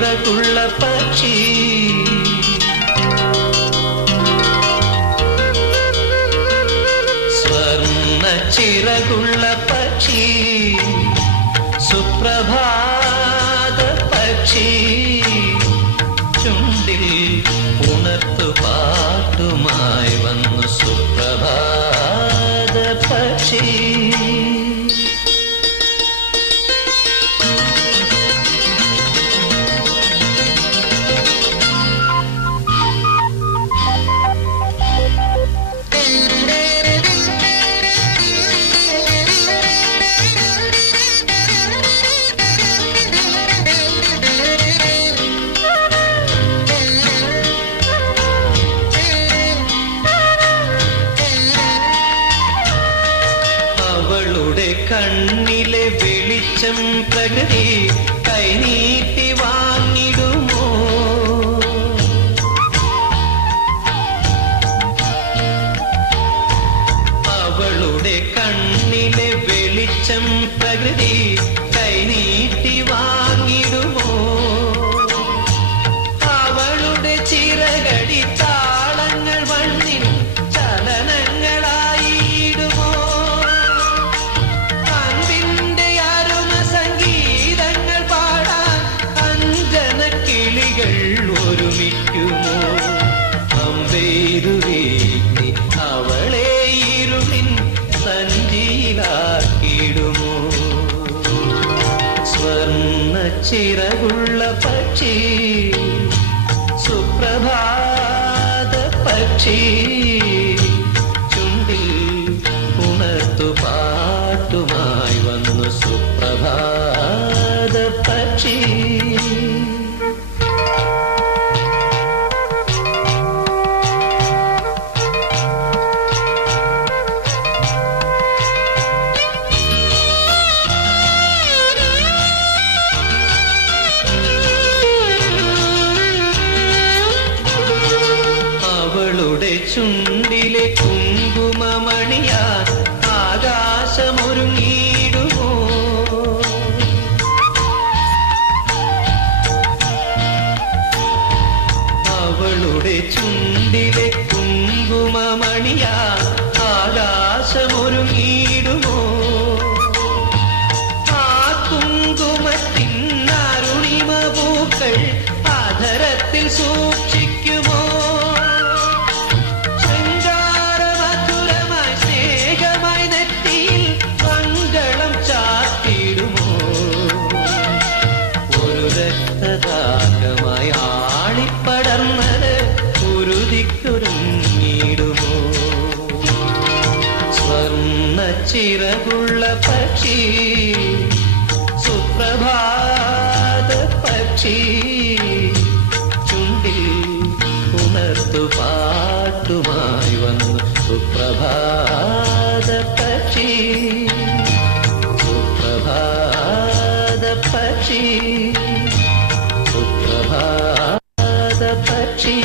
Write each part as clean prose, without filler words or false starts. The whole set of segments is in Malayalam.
ചിറകുള്ള പക്ഷി സ്വർണ്ണ ചിറകുള്ള പക്ഷി സുപ്രഭാത പക്ഷി ചുണ്ടിൽ ഉണർത്തു പാട്ടുമായി വന്നു സുപ്രഭാത പക്ഷി കണ്ണിലെ വെളിച്ചം പ്രകൃതി കൈനീട്ടി വാങ്ങിടുമോ അവളുടെ കണ്ണിലെ വെളിച്ചം പ്രകൃതി കൈനീട്ടി വാങ്ങിടുമോ അവളുടെ ചിറകടി താളങ്ങൾ മണ്ണിൽ ചലനങ്ങളായിടുമോ ഒരുമിക്കുമോ അമ്പെയ്തുവീട്ടി അവളെ ഇരുളിൻ സഞ്ചിയിലാക്കിടുമോ സ്വർണ്ണ ചിറകുള്ള പക്ഷി സുപ്രഭാത പക്ഷി ചുണ്ടിൽ ഉണർത്തു പാട്ടുമായി വന്നു സുപ്രഭാത പക്ഷി ചുണ്ടിലെ കുങ്കുമമണിയാ ആകാശമൊരുങ്ങിടുമോ അവളുടെ ചുണ്ടിലെ കുങ്കുമമണിയാ ആകാശമൊരുങ്ങിടുമോ ആ കുങ്കുമത്തിൻ അരുണിമ പൂക്കൾ ആധരത്തിൽ സൂക്ഷിക്കുമോ ായി ആളിപ്പടർന്നത് ഉരുതിക്കുരുങ്ങിടുമോ സ്വർണ്ണ ചിറകുള്ള പക്ഷി സുപ്രഭാത പക്ഷി ചുണ്ടിൽ ഉണർത്തു പാട്ടുമായി വന്നു സുപ്രഭാത പക്ഷി സുപ്രഭാത പക്ഷി സുപ്രഭാത പക്ഷി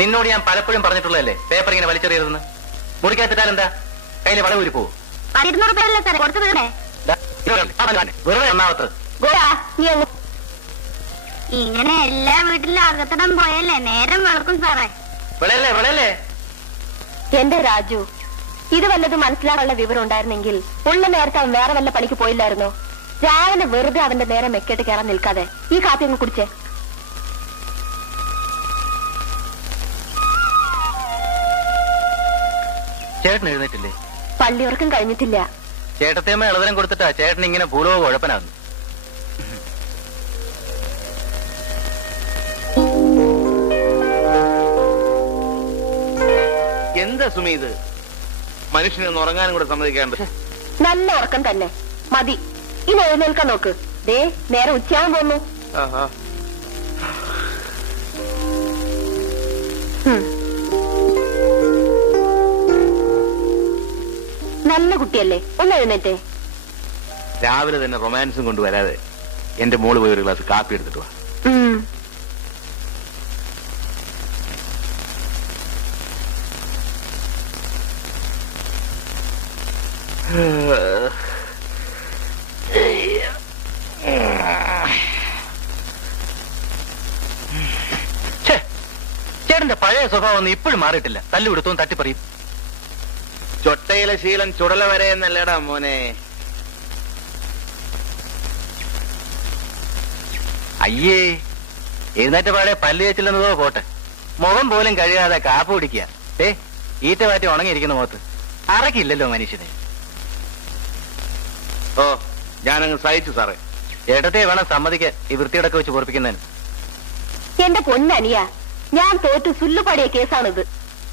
നിന്നോട് ഞാൻ പലപ്പോഴും പറഞ്ഞിട്ടുള്ളതല്ലേ പേപ്പർ ഇങ്ങനെ വലിച്ചെറിയരുതെന്ന് മുറിക്കാത്തിട്ടാൽ എന്താ കയ്യിലെ വളവൂരി പോവും വെറുതെ ഒന്നാമത്ത് ഇങ്ങനെ എല്ലാ വീട്ടിലും അകത്തിടം പോയല്ലേ നേരം വെളുക്കും സാറേ വിളയല്ലേ വിളയല്ലേ എന്റെ രാജു ഇത് വല്ലതും മനസ്സിലാകാനുള്ള വിവരം ഉണ്ടായിരുന്നെങ്കിൽ ഉള്ള നേരത്തെ അവൻ വേറെ വല്ല പണിക്ക് പോയില്ലായിരുന്നോ രാവിലെ വെറുതെ അവന്റെ നേരെ മെക്കേട്ട് കയറാൻ നിൽക്കാതെ ഈ കാപ്പി അങ്ങ് കുടിച്ചേ ചേട്ടൻ എഴുന്നേറ്റില്ലേ പള്ളിയുറക്കം കഴിഞ്ഞിട്ടില്ല ചേട്ടത്തേമ്മ ഇളതരം കൊടുത്തിട്ടാ ചേട്ടൻ ഇങ്ങനെ ഭൂലോക കുഴപ്പനാകുന്നു എന്താ സുമി ഇത്? മനുഷ്യനൊന്ന് ഉറങ്ങാനും കൂടെ സമ്മതിക്കാണ്ട്. നല്ല ഉറക്കം തന്നെ മതി. ഇനി എഴുന്നേൽക്കാൻ നോക്ക്. ദേ നേരെ ഉച്ചയാവാൻ പോന്നു. നല്ല കുട്ടിയല്ലേ, ഒന്ന് എഴുന്നേറ്റേ. രാവിലെ തന്നെ റൊമാൻസും കൊണ്ടുവരാതെ എന്റെ മോള് പോയി ഒരു ഗ്ലാസ് കാപ്പി എടുത്തിട്ട് വാ. ചേട്ടന്റെ പഴയ സ്വഭാവം ഒന്നും ഇപ്പോഴും മാറിയിട്ടില്ല. തല്ലുകൊടുത്തും തട്ടിപ്പറിയും. ചൊട്ടയിലെ ശീലം ചുടല വരെ എന്നല്ലേടാ മോനെ. അയ്യേ, എഴുന്നേറ്റ പാടെ പല്ല് തേച്ചില്ലെന്നതോ പോട്ടെ, മുഖം പോലും കഴിയാതെ കാപ്പ് കുടിക്കുക. ഈറ്റ മാറ്റി ഉണങ്ങിയിരിക്കുന്ന മുഖത്ത് അറക്കില്ലല്ലോ മനുഷ്യനെ. ഓ, ഞാനങ്ങ് സഹിച്ചു സാറേ. ഏട്ടത്തെ വേണം സമ്മതിക്കാൻ ഈ വൃത്തിയോടൊക്കെ വെച്ച് പൊറപ്പിക്കുന്നതിന്. എന്റെ പൊന്നനിയ, ഞാൻ തോറ്റു സുല്ലുപാടിയ കേസാണിത്.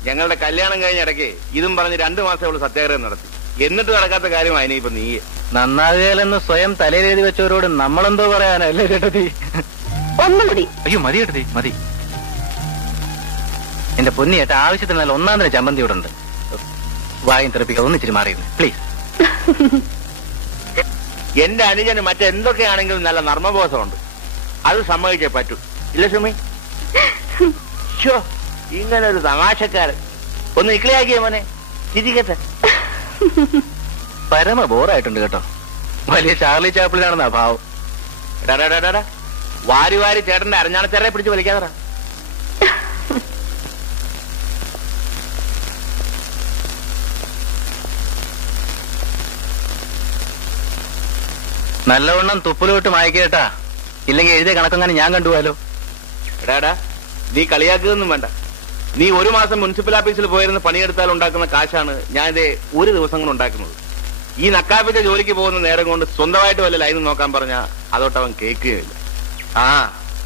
ഞങ്ങളുടെ കല്യാണം കഴിഞ്ഞ ഇടയ്ക്ക് ഇതും പറഞ്ഞ് 2 മാസം അവള് സത്യാഗ്രഹം നടത്തി. എന്നിട്ട് നടക്കാത്ത കാര്യമായി ഇനിയിപ്പൊ നീ. നന്നാകുകയെന്ന് സ്വയം തലയിലെഴുതി വെച്ചവരോട് നമ്മളെന്തോ പറയാനല്ലേ ചേട്ടത്തി? ഒന്നും കൂടി. അയ്യോ മതി ചേട്ടത്തി, മതി. എന്റെ പൊന്നി ചേട്ടാ, ആവശ്യത്തിന് നല്ല ഒന്നാം തന്നെ ചമ്മന്തി ഇവിടെ ഉണ്ട്. വായും തെറിപ്പിക്കുക, ഒന്നിച്ചിരി മാറിയിരുന്നു പ്ലീസ്. എന്റെ അനുജന് മറ്റെന്തൊക്കെയാണെങ്കിലും നല്ല നർമ്മബോധമുണ്ട്. അത് സമ്മതിച്ചേ പറ്റൂ. ഇല്ല സുമി? ഇങ്ങനെ ഒരു തമാശക്കാരൻ ഒന്ന് ഇക്ലിയാക്കിയ മോനെ, ചിരിക്കട്ടെ. പരമ ബോറായിട്ടുണ്ട് കേട്ടോ. വലിയ ചാർലി ചാപ്പിളിനാണെന്നാ ഭാവം. വാരി വാരി ചേട്ടന്റെ അരഞ്ഞാണച്ചേറെ പിടിച്ച് വലിക്കാതറ. നല്ലവണ്ണം തുപ്പലോട്ട് മായക്കേട്ടാ, ഇല്ലെങ്കിൽ എഴുതിയ കണക്കെങ്ങനെ ഞാൻ കണ്ടുപോയാലോ. എടാടാ, നീ കളിയാക്കുകയൊന്നും വേണ്ട. നീ 1 മാസം മുനിസിപ്പൽ ഓഫീസിൽ പോയിരുന്ന് പണിയെടുത്താൽ ഉണ്ടാക്കുന്ന കാശാണ് ഞാൻ ഇതേ 1 ദിവസം കൊണ്ട് ഉണ്ടാക്കുന്നത്. ഈ നക്കാപ്പിച്ച ജോലിക്ക് പോകുന്ന നേരം കൊണ്ട് സ്വന്തമായിട്ട് വല്ല ലൈൻ നോക്കാൻ പറഞ്ഞാ അതോട്ടവൻ കേൾക്കുകയില്ല. ആ,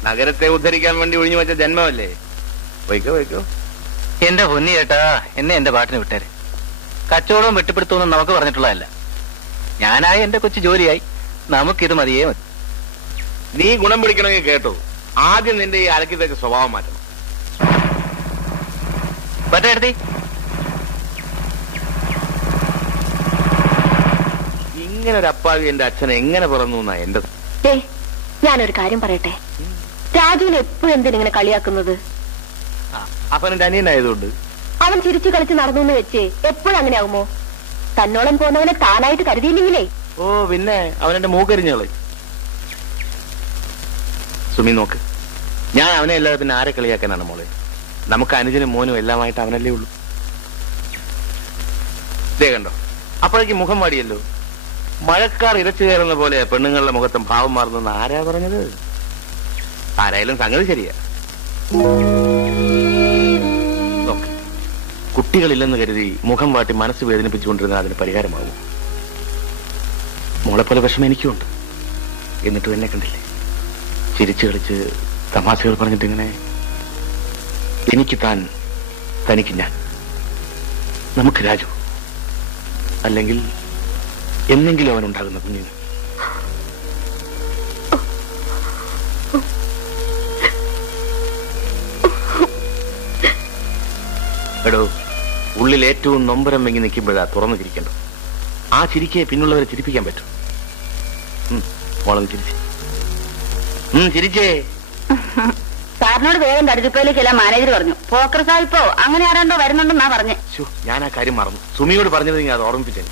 നഗരത്തെ ഉദ്ധരിക്കാൻ വേണ്ടി ഒഴിഞ്ഞു വെച്ച ജന്മമല്ലേ. വയ്ക്കോ വയ്ക്കോ. എന്റെ പൊന്നി ചേട്ടാ, എന്നെ എന്റെ പാട്ടിന് വിട്ടേരെ. കച്ചവടവും വെട്ടിപ്പിടുത്തവും നമുക്ക് പറഞ്ഞിട്ടുള്ളതല്ല. ഞാനായി എന്റെ കൊച്ചു ജോലിയായി, നമുക്കിത് മതിയേ മതി. നീ ഗുണം പിടിക്കണമെങ്കിൽ കേട്ടോ, ആദ്യം നിന്റെ ഈ അലക്കി തേച്ച സ്വഭാവം മാറ്റണം. പറ്റേടത്തി, ഇങ്ങനെ ഒരു അപ്പാവി എന്റെ അച്ഛനെ എങ്ങനെ പിറന്നു എന്നാ എന്റെ. ഞാനൊരു കാര്യം പറയട്ടെ, രാജുവിനെ എപ്പോഴും എന്തിനിങ്ങനെ കളിയാക്കുന്നത്? അവൻ എന്റെ അനിയനായതുകൊണ്ട്. അവൻ ചിരിച്ചു കളിച്ച് നടന്നു എന്ന് വെച്ച് എപ്പോഴും അങ്ങനെ ആകുമോ? തന്നോളം പോന്നവനെ താനായിട്ട് കരുതിയില്ലെങ്കിലേ. ഓ പിന്നെ അവനെന്റെ മൂക്കരിഞ്ഞോളെ. സുമി നോക്ക്, ഞാൻ അവനെ അല്ലാതെ പിന്നെ ആരെ കളിയാക്കാനാണ് മോളെ? നമുക്ക് അനുജനും മോനും എല്ലാമായിട്ട് അവനല്ലേ ഉള്ളൂ. ഇതേ കണ്ടോ, അപ്പോഴേക്ക് മുഖം വാടിയല്ലോ. മഴക്കാർ ഇരച്ചു കയറുന്ന പോലെ പെണ്ണുങ്ങളുടെ മുഖത്തും ഭാവം മാറുന്നെന്ന് ആരാ പറഞ്ഞത്? ആരായാലും സംഗതി ശരിയാ. നോക്ക്, കുട്ടികളില്ലെന്ന് കരുതി മുഖം വാട്ടി മനസ്സ് വേദനിപ്പിച്ചുകൊണ്ടിരുന്ന അതിന് പരിഹാരമാകും. മോളെ പോലെ വിഷമം എനിക്കുണ്ട്. എന്നിട്ടും എന്നെ കണ്ടില്ലേ, ചിരിച്ചു കളിച്ച് തമാശകൾ പറഞ്ഞിട്ട് ഇങ്ങനെ. എനിക്ക് താൻ, തനിക്ക് ഞാൻ, നമുക്ക് രാജു, അല്ലെങ്കിൽ എന്നെങ്കിലും അവനുണ്ടാകുന്ന കുഞ്ഞിന്. എടോ, ഉള്ളിൽ ഏറ്റവും നൊമ്പരം വെങ്ങി നിൽക്കുമ്പോഴാ തുറന്നു ചിരിക്കണ്ടോ. ആ ചിരിക്കെ പിന്നുള്ളവരെ ചിരിപ്പിക്കാൻ പറ്റും. മോളൊന്ന് ചിരിച്ചേ, ചിരിച്ചേ. സാറിനോട് വേഗം തടിച്ചുപ്പയിലേക്കല്ല മാനേജർ പറഞ്ഞു. പോക്കർ സാഹിപ്പോ അങ്ങനെ ആരാണ്ടോ വരുന്നുണ്ടെന്നാ പറഞ്ഞേ. ഞാൻ ആ കാര്യം മറന്നു. സുമിയോട് പറഞ്ഞത് അത് ഓർമ്മിപ്പിച്ചേ.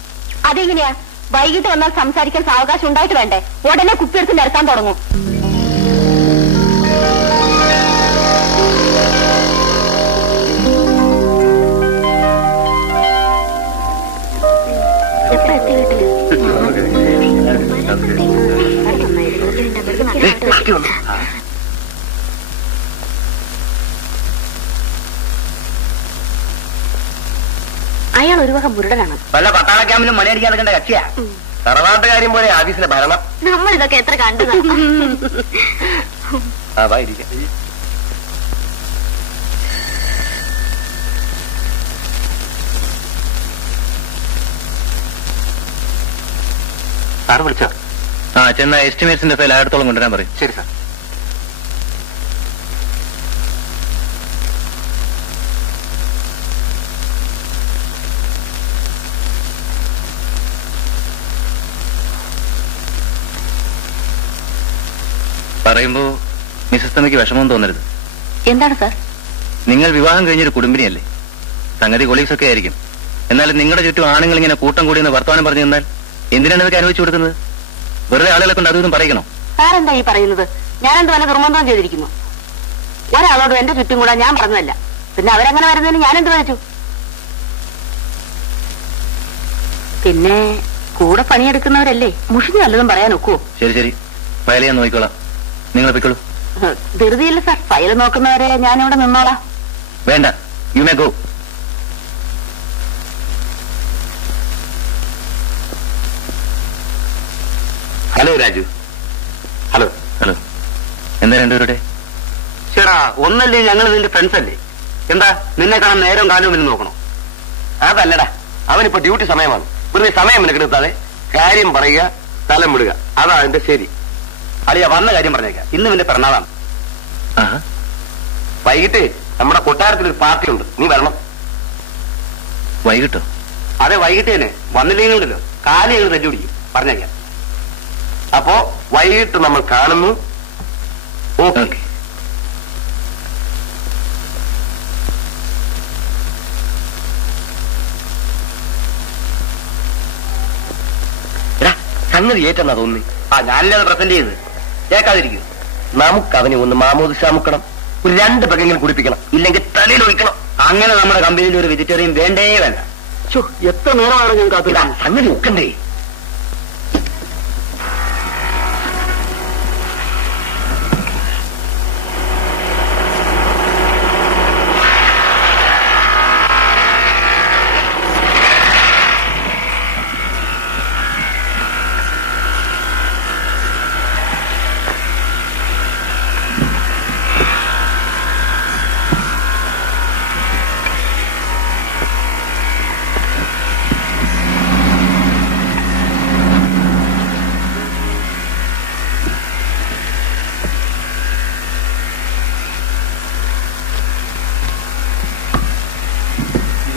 അതെങ്ങനെയാ? വൈകിട്ട് വന്നാൽ സംസാരിക്കാൻ സാവകാശം ഉണ്ടായിട്ട് വേണ്ടേ? ഉടനെ കുപ്പിയെടുത്ത് നിരത്താൻ തുടങ്ങും. അയാൾ ഒരു വക മുരടനാണ്. വല്ല പട്ടാള ക്യാമ്പിലും മണിയടിക്കാൻ നടക്കേണ്ട കക്ഷിയാ. തറവാട്ട് കാര്യം പോലെ ആഫീസിലെ ഭരണം. നമ്മൾ ഇതൊക്കെ എത്ര കണ്ടതാ. അതായിരിക്കാം. സാറ് വിളിച്ചോ? ആ ചെന്ന എസ്റ്റിമേറ്റ്സിന്റെ ഫയൽ ആയിരത്തോളം കൊണ്ടുവരാൻ പറയും. ശരി സാർ. പറയുമ്പോ മിസ്സസ് തമ്മിക്ക് വിഷമം തോന്നരുത്. എന്താണ് സാർ? നിങ്ങൾ വിവാഹം കഴിഞ്ഞൊരു കുടുംബിനിയല്ലേ, സംഗതി കൊളീഗ്സ് ഒക്കെ ആയിരിക്കും. എന്നാലും നിങ്ങളുടെ ചുറ്റും ആണുങ്ങൾ ഇങ്ങനെ കൂട്ടം കൂടി എന്ന് വർത്തമാനം പറഞ്ഞു തന്നാൽ എന്തിനാണ് ഇതൊക്കെ അനുവദിച്ചു കൊടുക്കുന്നത്? വെറുതെ ആളുകളെ കൊണ്ട് അതും പറയിക്കണോ? സാറെന്താ ഈ പറയുന്നത്? ഞാനെന്ത് വല്ല ദുർമന്ത്രം ചെയ്തിരിക്കുന്നു? ഒരാളോട് എന്റെ ചുറ്റും കൂടാ ഞാൻ പറഞ്ഞതല്ല. പിന്നെ അവരങ്ങനെ വരുന്നതിന് ഞാനെന്ത് വരച്ചു? പിന്നെ കൂടെ പണിയെടുക്കുന്നവരല്ലേ, മുഷിഞ്ഞ് നല്ലതും പറയാൻ ഒക്കുവോ? ശരി ശരി, ഫയൽ ഞാൻ നോക്കിക്കോളാം, നിങ്ങൾ പൊയ്ക്കോളൂ. ധൃതിയില്ല സാർ, ഫയൽ നോക്കുന്നവരെ ഞാനിവിടെ നിന്നോളാം. വേണ്ട, you may go. Hello Raju. Hello. Hello, എന്താ രണ്ടുപേരുടെ? ചേടാ, ഒന്നല്ലേ ഞങ്ങൾ നിന്റെ ഫ്രണ്ട്സ് അല്ലേ? എന്താ നിന്നെ കാണാൻ നേരം കാലവും ഇന്ന് നോക്കണോ? അതല്ലടാ, അവനിപ്പോ ഡ്യൂട്ടി സമയമാണ്. വെറുതെ സമയം മെനക്കെടുത്താതെ കാര്യം പറയുക, സ്ഥലം വിടുക, അതാ അതിന്റെ ശരി. അളിയ വന്ന കാര്യം പറഞ്ഞേക്കാം. ഇന്ന് നിന്റെ പിറന്നാളാണ്. വൈകിട്ട് നമ്മുടെ കൊട്ടാരത്തിൽ ഒരു പാർട്ടി ഉണ്ട്, നീ വരണം. വൈകിട്ടോ? അതെ, വൈകിട്ട് തന്നെ. വന്നില്ലെങ്കിലുണ്ടല്ലോ കാലി ഞങ്ങൾ തല്ലി പിടിക്കും, പറഞ്ഞേക്കാം. അപ്പോ വൈകിട്ട് നമ്മൾ കാണുന്നു. ഓക്കെ. സംഗതി ഏറ്റെന്നാ തോന്നി. ഞാനല്ലേ അത് പ്രസന്റ് ചെയ്ത് കേൾക്കാതിരിക്കും. നമുക്ക് അവനെ ഒന്ന് മാമോദിസ മുക്കണം, ഒരു 2 പെക്കെങ്കിലും കുടിപ്പിക്കണം, ഇല്ലെങ്കിൽ തലയിൽ ഒഴിക്കണം. അങ്ങനെ നമ്മുടെ കമ്പനിയിൽ ഒരു വെജിറ്റേറിയൻ വേണ്ടേ വേണ്ട. എത്ര നേരമാണ് ഞാൻ കാത്തില്ല. സംഗതി ഒക്കണ്ടേ?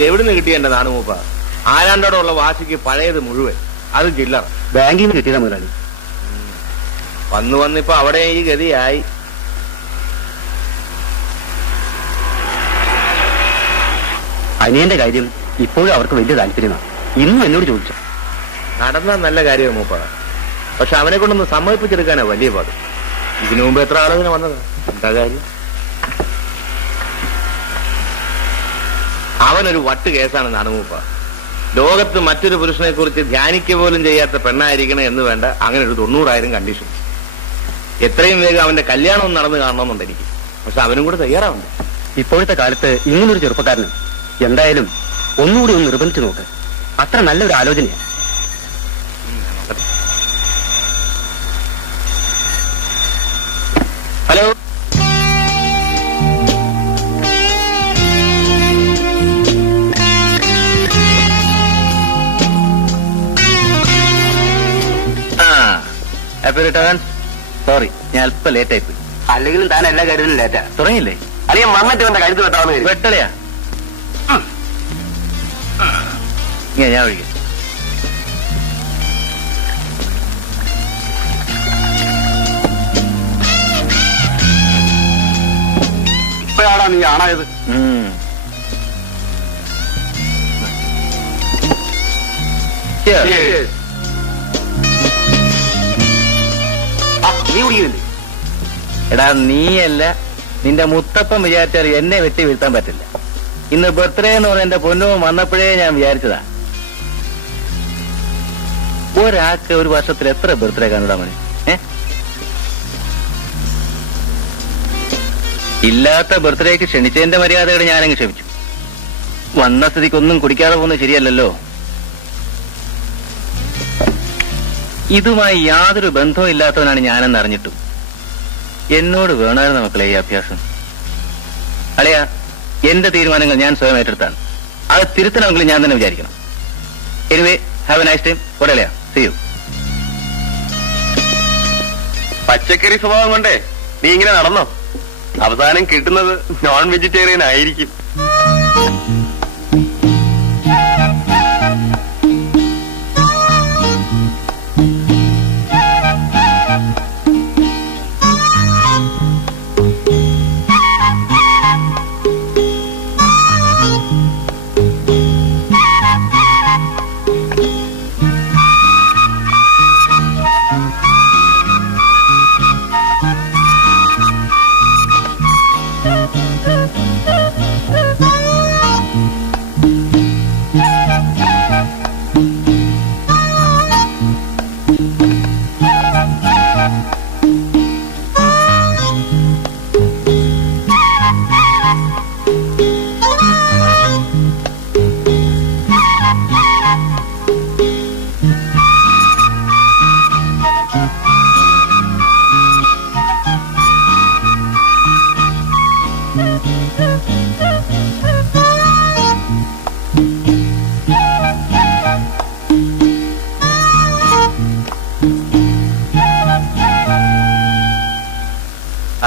എവിടുന്ന് കിട്ടിയ എന്റെ നാണുമൂപ്പ? ആരാണ്ടോടുള്ള വാശിക്ക് പഴയത് മുഴുവൻ, അത് ചില്ലറ. ബാങ്കിൽ നിന്ന് കിട്ടിയതാ മുതലാളി. വന്നു വന്നിപ്പോ അവിടെ ഈ ഗതിയായി. അനിയന്റെ കാര്യം ഇപ്പോഴും അവർക്ക് വലിയ താല്പര്യമാണ്. ഇന്നും എന്നോട് ചോദിച്ചു. നടന്ന നല്ല കാര്യമാണ് മൂപ്പ, പക്ഷെ അവനെ കൊണ്ടൊന്ന് സമ്മതിപ്പിച്ചെടുക്കാനാ വലിയ പാട്. ഇതിനു മുമ്പ് എത്ര ആളുകൾ വന്നത്, എന്താ കാര്യം? അവനൊരു വട്ട് കേസാണ് നാണുമൂപ്പ. ലോകത്ത് മറ്റൊരു പുരുഷനെ കുറിച്ച് ധ്യാനിക്കുക പോലും ചെയ്യാത്ത പെണ്ണായിരിക്കണം എന്ന് വേണ്ട, അങ്ങനെ ഒരു 90,000 കണ്ടീഷൻ. എത്രയും വേഗം അവന്റെ കല്യാണം നടന്നു കാണണമെന്നുണ്ട് എനിക്ക്. പക്ഷെ അവനും കൂടെ തയ്യാറാവുണ്ട്. ഇപ്പോഴത്തെ കാലത്ത് ഇങ്ങനൊരു ചെറുപ്പക്കാരനും എന്തായാലും ഒന്നുകൂടി ഒന്ന് നിർബന്ധിച്ചു നോക്ക്. അത്ര നല്ലൊരു ആലോചനയാണ്. ഹലോ. സോറി, ഞാൻ അല്പം ലേറ്റ് ആയിപ്പോയി. അല്ലെങ്കിലും താൻ എല്ലാ കാര്യത്തിലും ലേറ്റാ. തുടങ്ങിയില്ലേ? അല്ലെങ്കിൽ വന്നിട്ട് വേണ്ട കഴുത്ത് വെട്ടാവുന്ന വെട്ടലയാ? ഞാൻ ഒഴിക്കാം. ഇപ്പോഴാണോ നീ ആണായത്? നീ കുടിക്കുന്നില്ലേ? എടാ, നീയല്ല, നിന്റെ മുത്തപ്പൻ വിചാരിച്ചാൽ എന്നെ വെട്ടി വീഴ്ത്താൻ പറ്റില്ല. ഇന്ന് ബർത്ത്ഡേ എന്ന് പറഞ്ഞ എന്റെ പൊന്നു വന്നപ്പോഴേ ഞാൻ വിചാരിച്ചതാ. ഒരാൾക്ക് ഒരു വർഷത്തിൽ എത്ര ബർത്ത്ഡേ കാണൂടാ മണി? ഇല്ലാത്ത ബർത്ത്ഡേക്ക് ക്ഷണിച്ചതിന്റെ മര്യാദകൾ ഞാനങ്ങ് ക്ഷമിച്ചു. വന്ന സ്ഥിതിക്കൊന്നും കുടിക്കാതെ പോകുന്നത് ശരിയല്ലല്ലോ. ഇതുമായി യാതൊരു ബന്ധവും ഇല്ലാത്തവനാണ് ഞാനെന്ന് അറിഞ്ഞിട്ടും എന്നോട് വേണമായിരുന്നു മക്കളെ ഈ അഭ്യാസം. അളിയാ, എന്റെ തീരുമാനങ്ങൾ ഞാൻ സ്വയം ഏറ്റെടുത്താണ്. അത് തിരുത്തണമെങ്കിൽ ഞാൻ തന്നെ വിചാരിക്കണം. Anyway, have a nice time. ഒരളിയാ, സീ യു. പച്ചക്കറി സ്വഭാവം കൊണ്ടേ നീ ഇങ്ങനെ നടന്നോ, അവസാനം കിട്ടുന്നത് നോൺ വെജിറ്റേറിയൻ ആയിരിക്കും.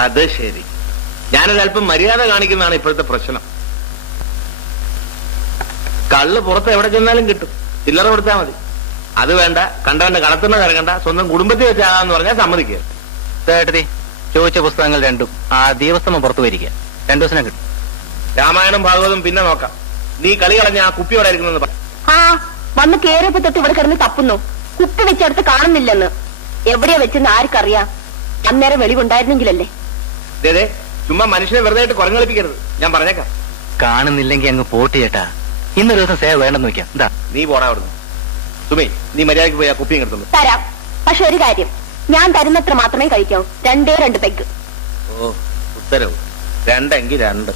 അത് ശരി, ഞാനൊരല്പം മര്യാദ കാണിക്കുന്നതാണ് ഇപ്പോഴത്തെ പ്രശ്നം. കള്ള് പുറത്ത് എവിടെ ചെന്നാലും കിട്ടും, ചില്ലറ കൊടുത്താൽ മതി. അത് വേണ്ട, കണ്ടവന്റെ കളത്തുന്നത് ഇറങ്ങണ്ട, സ്വന്തം കുടുംബത്തിൽ വെച്ചാന്ന് പറഞ്ഞാൽ സമ്മതിക്കുക. ചേട്ടത്തി ചോദിച്ച പുസ്തകങ്ങൾ രണ്ടും ആ ദിവസം പുറത്തു വരിക, 2 ദിവസം കിട്ടും. രാമായണം ഭാഗവതം പിന്നെ നോക്കാം. നീ കളി കളഞ്ഞ ആ കുപ്പി അവിടെ ഇരിക്കുന്നെന്ന് പറ. ആ വന്ന് കേറിയപ്പോ തൊട്ട് ഇവിടെ കിടന്ന് തപ്പുന്നു. കുപ്പി വെച്ചെടുത്ത് കാണുന്നില്ലെന്ന്. എവിടെയാ വെച്ചെന്ന് ആർക്കറിയാം? അന്നേരം വെളിവുണ്ടായിരുന്നെങ്കിലല്ലേ. അതെ, ചുമ്മാ മനുഷ്യനെ വെറുതെ ആയിട്ട് കുരങ്ങളിപ്പിക്കരുത്, ഞാൻ പറഞ്ഞേക്കാം. കാണുന്നില്ലെങ്കിൽ അങ്ങ് പോട്ട് ചേട്ടാ, ഇന്നൊരു ദിവസം സേവ വേണ്ടെന്ന് വെക്കാം. എന്താ നീ പോടാ അവിടുന്ന്. സുമി, നീ മര്യാദയ്ക്ക് പോയി ആ കുപ്പിയും കിടത്തുള്ളൂ. തരാം, പക്ഷെ ഒരു കാര്യം, ഞാൻ തരുന്നത്ര മാത്രമേ കഴിക്കാവൂ. 2 പെഗ്. ഓ, ഉത്തരവ്. 2 എങ്കിൽ 2.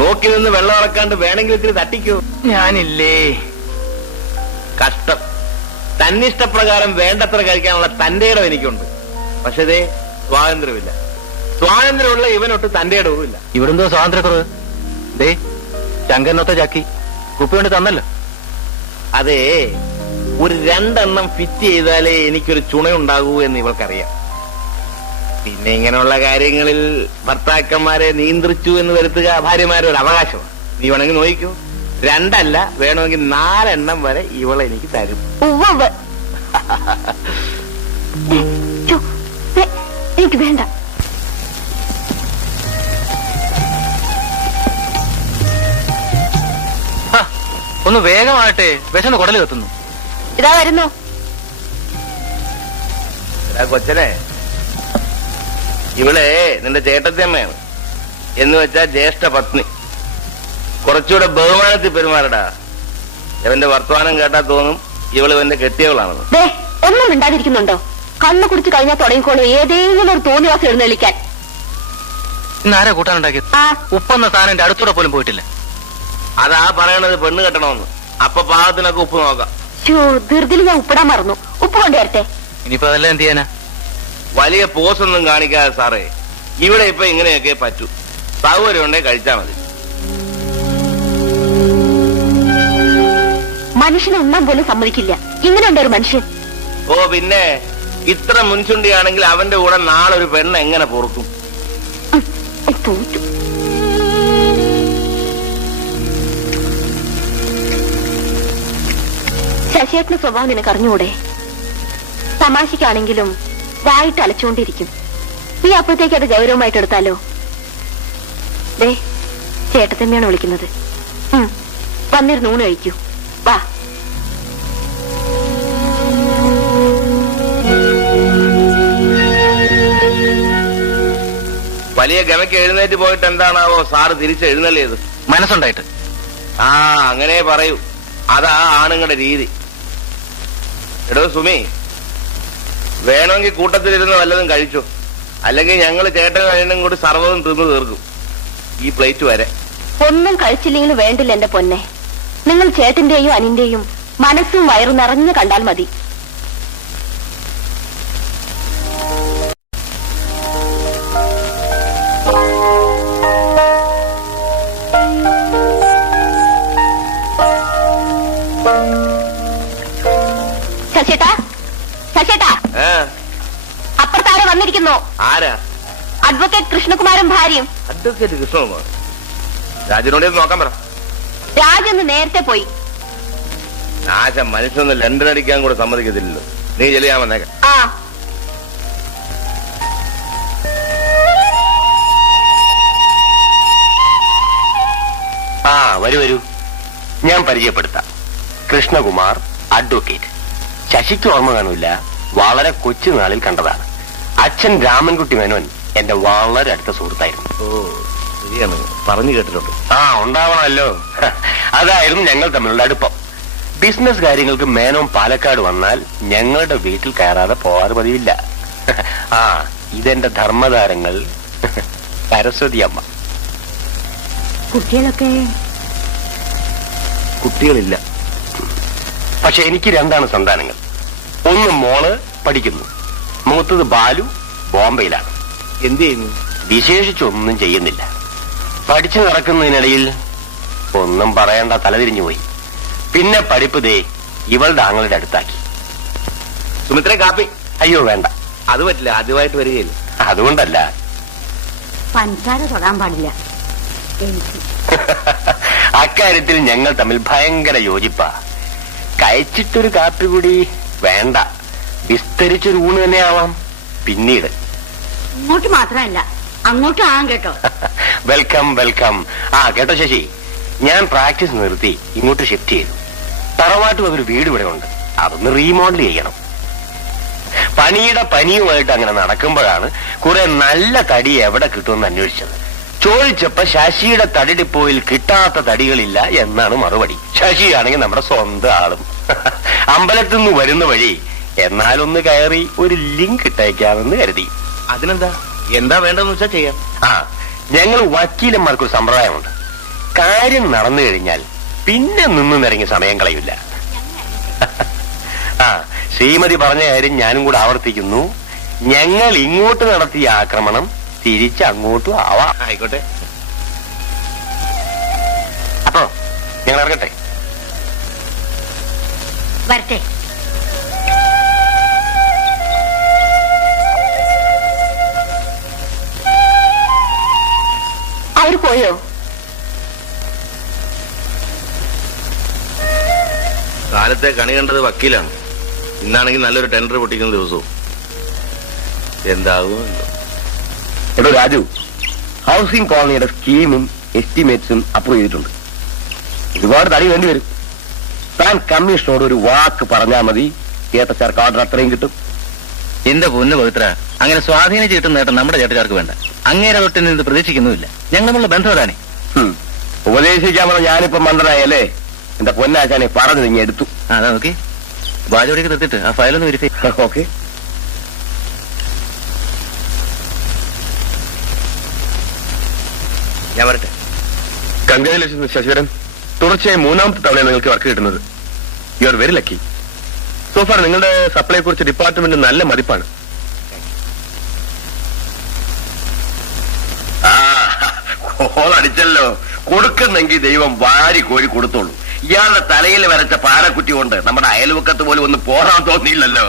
നോക്കി നിന്ന് വെള്ളം ഇറക്കാണ്ട് വേണമെങ്കിൽ ഇത്തിരി തട്ടിക്കോ. ഞാനില്ലേ. കഷ്ടം. തന്നിഷ്ടപ്രകാരം വേണ്ടത്ര കഴിക്കാനുള്ള തന്റെ ഇടം എനിക്കുണ്ട്. പക്ഷേ ദേ സ്വാതന്ത്ര്യമില്ല. സ്വാതന്ത്ര്യമുള്ള ഇവനൊട്ട് തന്റെ ഇടവും ഇല്ല. ഇവിടെന്തോ സ്വാതന്ത്ര്യക്കുറവ്. ദേ ശങ്കരനൊത്ത ചാക്കി കുപ്പി കൊണ്ട് തന്നല്ലോ. അതേ, ഒരു 2 എണ്ണം ഫിറ്റ് ചെയ്താലേ എനിക്കൊരു ചുണയുണ്ടാകൂ എന്ന് ഇവൾക്കറിയാം. പിന്നെ ഇങ്ങനെയുള്ള കാര്യങ്ങളിൽ ഭർത്താക്കന്മാരെ നിയന്ത്രിച്ചു എന്ന് വരുത്തുക ഭാര്യമാരെ ഒരു അവകാശമാണ്. നീ വേണമെങ്കിൽ നോക്കിക്കോ, 2 അല്ല, വേണമെങ്കിൽ 4 എണ്ണം വരെ ഇവളെ എനിക്ക് തരും. എനിക്ക് വേണ്ട. ഒന്ന് വേഗമാകട്ടെ, വിശന്ന് കുടല് കത്തുന്നു. ഇതാ വരുന്നു. കൊച്ചനെ, ഇവളെ നിന്റെ ചേട്ടത്തിയമ്മയാണ്. എന്ന് വെച്ചാ ജ്യേഷ്ഠ പത്നി. കുറച്ചുകൂടെ ബഹുമാനത്തിൽ പെരുമാറടാ. ഇവന്റെ വർത്തമാനം കേട്ടാ തോന്നും ഇവള് ഇവന്റെ കെട്ടിയവളാണെന്ന്. ഒന്നും മിണ്ടാതിരിക്കുന്നുണ്ടോ? കണ്ണു കുടിച്ച് കഴിഞ്ഞാൽ തുടങ്ങിക്കോളൂ ഏതെങ്കിലും ഒരു തോന്നിവാസം എഴുന്നള്ളിക്കാൻ. ഇന്നാരാ കൂട്ടാനുണ്ടാക്കിയത്? ഉപ്പെന്ന സാധനം എന്റെ അടുത്തൂടെ പോലും പോയിട്ടില്ല. അതാ പറയണത്, പെണ്ണ് കെട്ടണമെന്ന്. അപ്പൊ പാകത്തിനൊക്കെ ഉപ്പ് നോക്കാം. ധൃതിൽ ഞാൻ ഉപ്പിടാൻ മറന്നു. ഉപ്പ് കൊണ്ടുവരട്ടെ. ഇനിയിപ്പോ അതെല്ലാം എന്ത് ചെയ്യാനാ? വലിയ പോസൊന്നും കാണിക്കാതെ സാറേ, ഇവിടെ ഇപ്പൊ ഇങ്ങനെയൊക്കെ പറ്റൂ. സൗകര്യം ഉണ്ടെങ്കിൽ കഴിച്ചാ മതി. മനുഷ്യനെ ഉണ്ണാൻ പോലും സമ്മതിക്കില്ല. ഇങ്ങനെയുണ്ട് ഒരു മനുഷ്യൻ. ഓ പിന്നെ, ഇത്ര മുൻചുണ്ടിയാണെങ്കിൽ അവന്റെ കൂടെ നാളെ ഒരു പെണ്ണ് എങ്ങനെ പൊറുക്കും? തോറ്റു. ശശിയേട്ടന്റെ സ്വഭാവം നിനക്ക് അറിഞ്ഞൂടെ? തമാശക്കാണെങ്കിലും വായിട്ട് അലച്ചുകൊണ്ടിരിക്കും. നീ അപ്പോഴത്തേക്ക് അത് ഗൗരവമായിട്ട് എടുത്താലോ? ദേ ചേട്ടത്തന്നെയാണ് വിളിക്കുന്നത്. വന്നിരുന്ന് ഊണ് കഴിക്കൂ. വാ. വലിയ ഗമയ്ക്ക് എഴുന്നേറ്റ് പോയിട്ട് എന്താണാവോ സാറ് തിരിച്ച് എഴുന്നള്ളിയത്? മനസ്സുണ്ടായിട്ട്. ആ, അങ്ങനെ പറയൂ. അതാ ആണുങ്ങളുടെ രീതി. എടോ സുമി, വേണമെങ്കിൽ കൂട്ടത്തിലിരുന്ന് വല്ലതും കഴിച്ചു. അല്ലെങ്കിൽ ഞങ്ങൾ ചേട്ടൻ കഴിയണം കൂടി സർവ്വതും തിന്നു തീർക്കും. ഈ പ്ലേറ്റ് വരെ. ഒന്നും കഴിച്ചില്ലെങ്കിലും വേണ്ടില്ല എന്റെ പൊന്നെ. നിങ്ങൾ ചേട്ടന്റെയും അനിന്റെയും മനസ്സും വയറും നിറഞ്ഞു കണ്ടാൽ മതി. ശശേട്ടാ, ഏ അപ്പുറത്താരെ വന്നിരിക്കുന്നു. ആരാ? അഡ്വക്കേറ്റ് കൃഷ്ണകുമാരും ഭാര്യയും. അഡ്വക്കേറ്റ് കൃഷ്ണകുമാർ. രാജുനോട് ഇത് നോക്കാൻ പറ. രാജൊന്ന് നേരത്തെ പോയി. നാശ മനുഷ്യനൊന്ന് ലണ്ടൻ അടിക്കാൻ കൂടെ സമ്മതിക്കത്തില്ലല്ലോ. നീ ചെല്ലിയാൻ വന്നേക്കാം. ആ ആ വരൂ വരൂ, ഞാൻ പരിചയപ്പെടുത്താം. കൃഷ്ണകുമാർ, അഡ്വക്കേറ്റ്. ശശിക്ക് ഓർമ്മ കാണൂല, വളരെ കൊച്ചുനാളിൽ കണ്ടതാണ്. അച്ഛൻ രാമൻകുട്ടി മേനോൻ എന്റെ വളരെ അടുത്ത സുഹൃത്തായിരുന്നു. ഓ ശരിയാണ്, പറഞ്ഞു കേട്ടിട്ടുണ്ട്. ആ ഉണ്ടാവണമല്ലോ. അതായിരുന്നു ഞങ്ങൾ തമ്മിലുള്ള അടുപ്പം. ബിസിനസ് കാര്യങ്ങൾക്ക് മേനോൻ പാലക്കാട് വന്നാൽ ഞങ്ങളുടെ വീട്ടിൽ കയറാതെ പോകാറ് പതിവില്ല. ആ ഇതെന്റെ ധർമ്മതാരങ്ങൾ സരസ്വതി അമ്മ. കുട്ടികളൊക്കെ കുട്ടികളില്ല. പക്ഷെ എനിക്ക് രണ്ടാണ് സന്താനങ്ങൾ. ഒന്ന് മോള് പഠിക്കുന്നു, മൂത്തത് ബാലു ബോംബെയിലാണ്. എന്ത് ചെയ്യുന്നു? വിശേഷിച്ചൊന്നും ചെയ്യുന്നില്ല. പഠിച്ചു നടക്കുന്നതിനിടയിൽ ഒന്നും പറയണ്ട, തലതിരിഞ്ഞു പോയി. പിന്നെ പഠിപ്പ് ദേ ഇവളുടെ ആങ്ങളുടെ അടുത്താക്കി. സുമിത്ര കാപ്പി. അയ്യോ വേണ്ട, അത് പറ്റില്ല, ആദ്യമായിട്ട് വരികയില്ല. അതുകൊണ്ടല്ല. പഞ്ചാര തൊടാൻ പാടില്ല. അക്കാര്യത്തിൽ ഞങ്ങൾ തമ്മിൽ ഭയങ്കര യോജിപ്പാ. കഴിച്ചിട്ടൊരു കാപ്പി കൂടി വേണ്ട, വിസ്തരിച്ചൊരു ഊണ് തന്നെ ആവാം പിന്നീട്. ഇങ്ങോട്ട് മാത്രമല്ല അങ്ങോട്ടും ആകാം കേട്ടോ. Welcome welcome. ആ കേട്ടോ ശശി, ഞാൻ പ്രാക്ടീസ് നിർത്തി ഇങ്ങോട്ട് ഷിഫ്റ്റ് ചെയ്തു. തറവാട്ടും അതൊരു വീട് ഇവിടെ ഉണ്ട്, അതൊന്ന് റീമോഡൽ ചെയ്യണം. പണിയുടെ പനിയുമായിട്ട് അങ്ങനെ നടക്കുമ്പോഴാണ് കുറെ നല്ല തടി എവിടെ കിട്ടുമെന്ന് അന്വേഷിച്ചത്. ചോദിച്ചപ്പോ ശശിയുടെ തടി ഡിപ്പോയിൽ കിട്ടാത്ത തടികളില്ല എന്നാണ് മറുപടി. ശശിയാണെങ്കിൽ നമ്മുടെ സ്വന്തം ആളും. അമ്പലത്തിൽ നിന്ന് വരുന്ന വഴി എന്നാലൊന്ന് കയറി ഒരു ലിങ്ക് ഇട്ടയക്കാമെന്ന് കരുതി. അതിനെന്താ? എന്താ വേണ്ടെന്ന് വെച്ചാൽ ചെയ്യാം. ആ ഞങ്ങൾ വക്കീലന്മാർക്കൊരു സമ്പ്രദായമുണ്ട്. കാര്യം നടന്നു കഴിഞ്ഞാൽ പിന്നെ നിന്നു നിറങ്ങി സമയം കളയില്ല. ആ ശ്രീമതി പറഞ്ഞ കാര്യം ഞാനും കൂടെ ആവർത്തിക്കുന്നു. ഞങ്ങൾ ഇങ്ങോട്ട് നടത്തിയ ആക്രമണം തിരിച്ച് അങ്ങോട്ടും ആവാം. ആയിക്കോട്ടെ. അപ്പോ ഞങ്ങൾ ഇറങ്ങട്ടെ. വരട്ടെ. അവർ പോയോ? കാലത്തെ കണി കണ്ടത് വക്കീലാണ്. ഇന്നാണെങ്കിൽ നല്ലൊരു ടെൻഡർ പൊട്ടിക്കുന്ന ദിവസവും. എന്താകുമോ എന്തോ. എടോ രാജു, ഹൗസിംഗ് കോളനിയുടെ സ്കീമും എസ്റ്റിമേറ്റ്സും അപ്രൂവ് ചെയ്തിട്ടുണ്ട്. ഒരുപാട് തടി വേണ്ടി വരും. താൻ കമ്മീഷനോട് ഒരു വാക്ക് പറഞ്ഞാൽ മതി, ഏത്തച്ചാർക്ക് ഓർഡർ അത്രയും കിട്ടും. എന്റെ പൊന്നു പവിത്ര, അങ്ങനെ സ്വാധീനിച്ച് കിട്ടുന്ന നേട്ടം നമ്മുടെ ചേട്ടക്കാർക്ക് വേണ്ട. അങ്ങേരെ തൊട്ടിൽ നിന്ന് പ്രതീക്ഷിക്കുന്നുമില്ല. ഞങ്ങൾ തമ്മിലുള്ള ബന്ധം അതാണ്. ഉപദേശിക്കാൻ പറഞ്ഞ ഞാനിപ്പോ മന്ത്രനായല്ലേ. എന്റെ പൊന്നാശാനെ പറഞ്ഞു നീ എടുത്തു. അതാ നോക്കി ബാജോടിക്ക് നിർത്തിട്ട് ആ ഫയലൊന്ന് വെരിഫൈ. ഓക്കെ. ഞാൻ വരട്ടെ. കൺഗ്രാജുലേഷൻസ് ശശിധരൻ. തുടർച്ചയായി മൂന്നാമത്തെ തവണ നിങ്ങൾക്ക് വർക്ക് കിട്ടുന്നത്. You are very lucky. So far നിങ്ങളുടെ സപ്ലൈയെ കുറിച്ച് ഡിപ്പാർട്ട്മെന്റ് നല്ല മതിപ്പാണ്. അടിച്ചല്ലോ. കൊടുക്കുന്നെങ്കിൽ ദൈവം വാരി കോരി കൊടുത്തോളൂ. ഇയാളുടെ തലയിൽ വരച്ച പാരക്കുറ്റി കൊണ്ട് നമ്മുടെ അയൽവക്കത്ത് പോലും ഒന്ന് പോറാൻ തോന്നിയില്ലല്ലോ.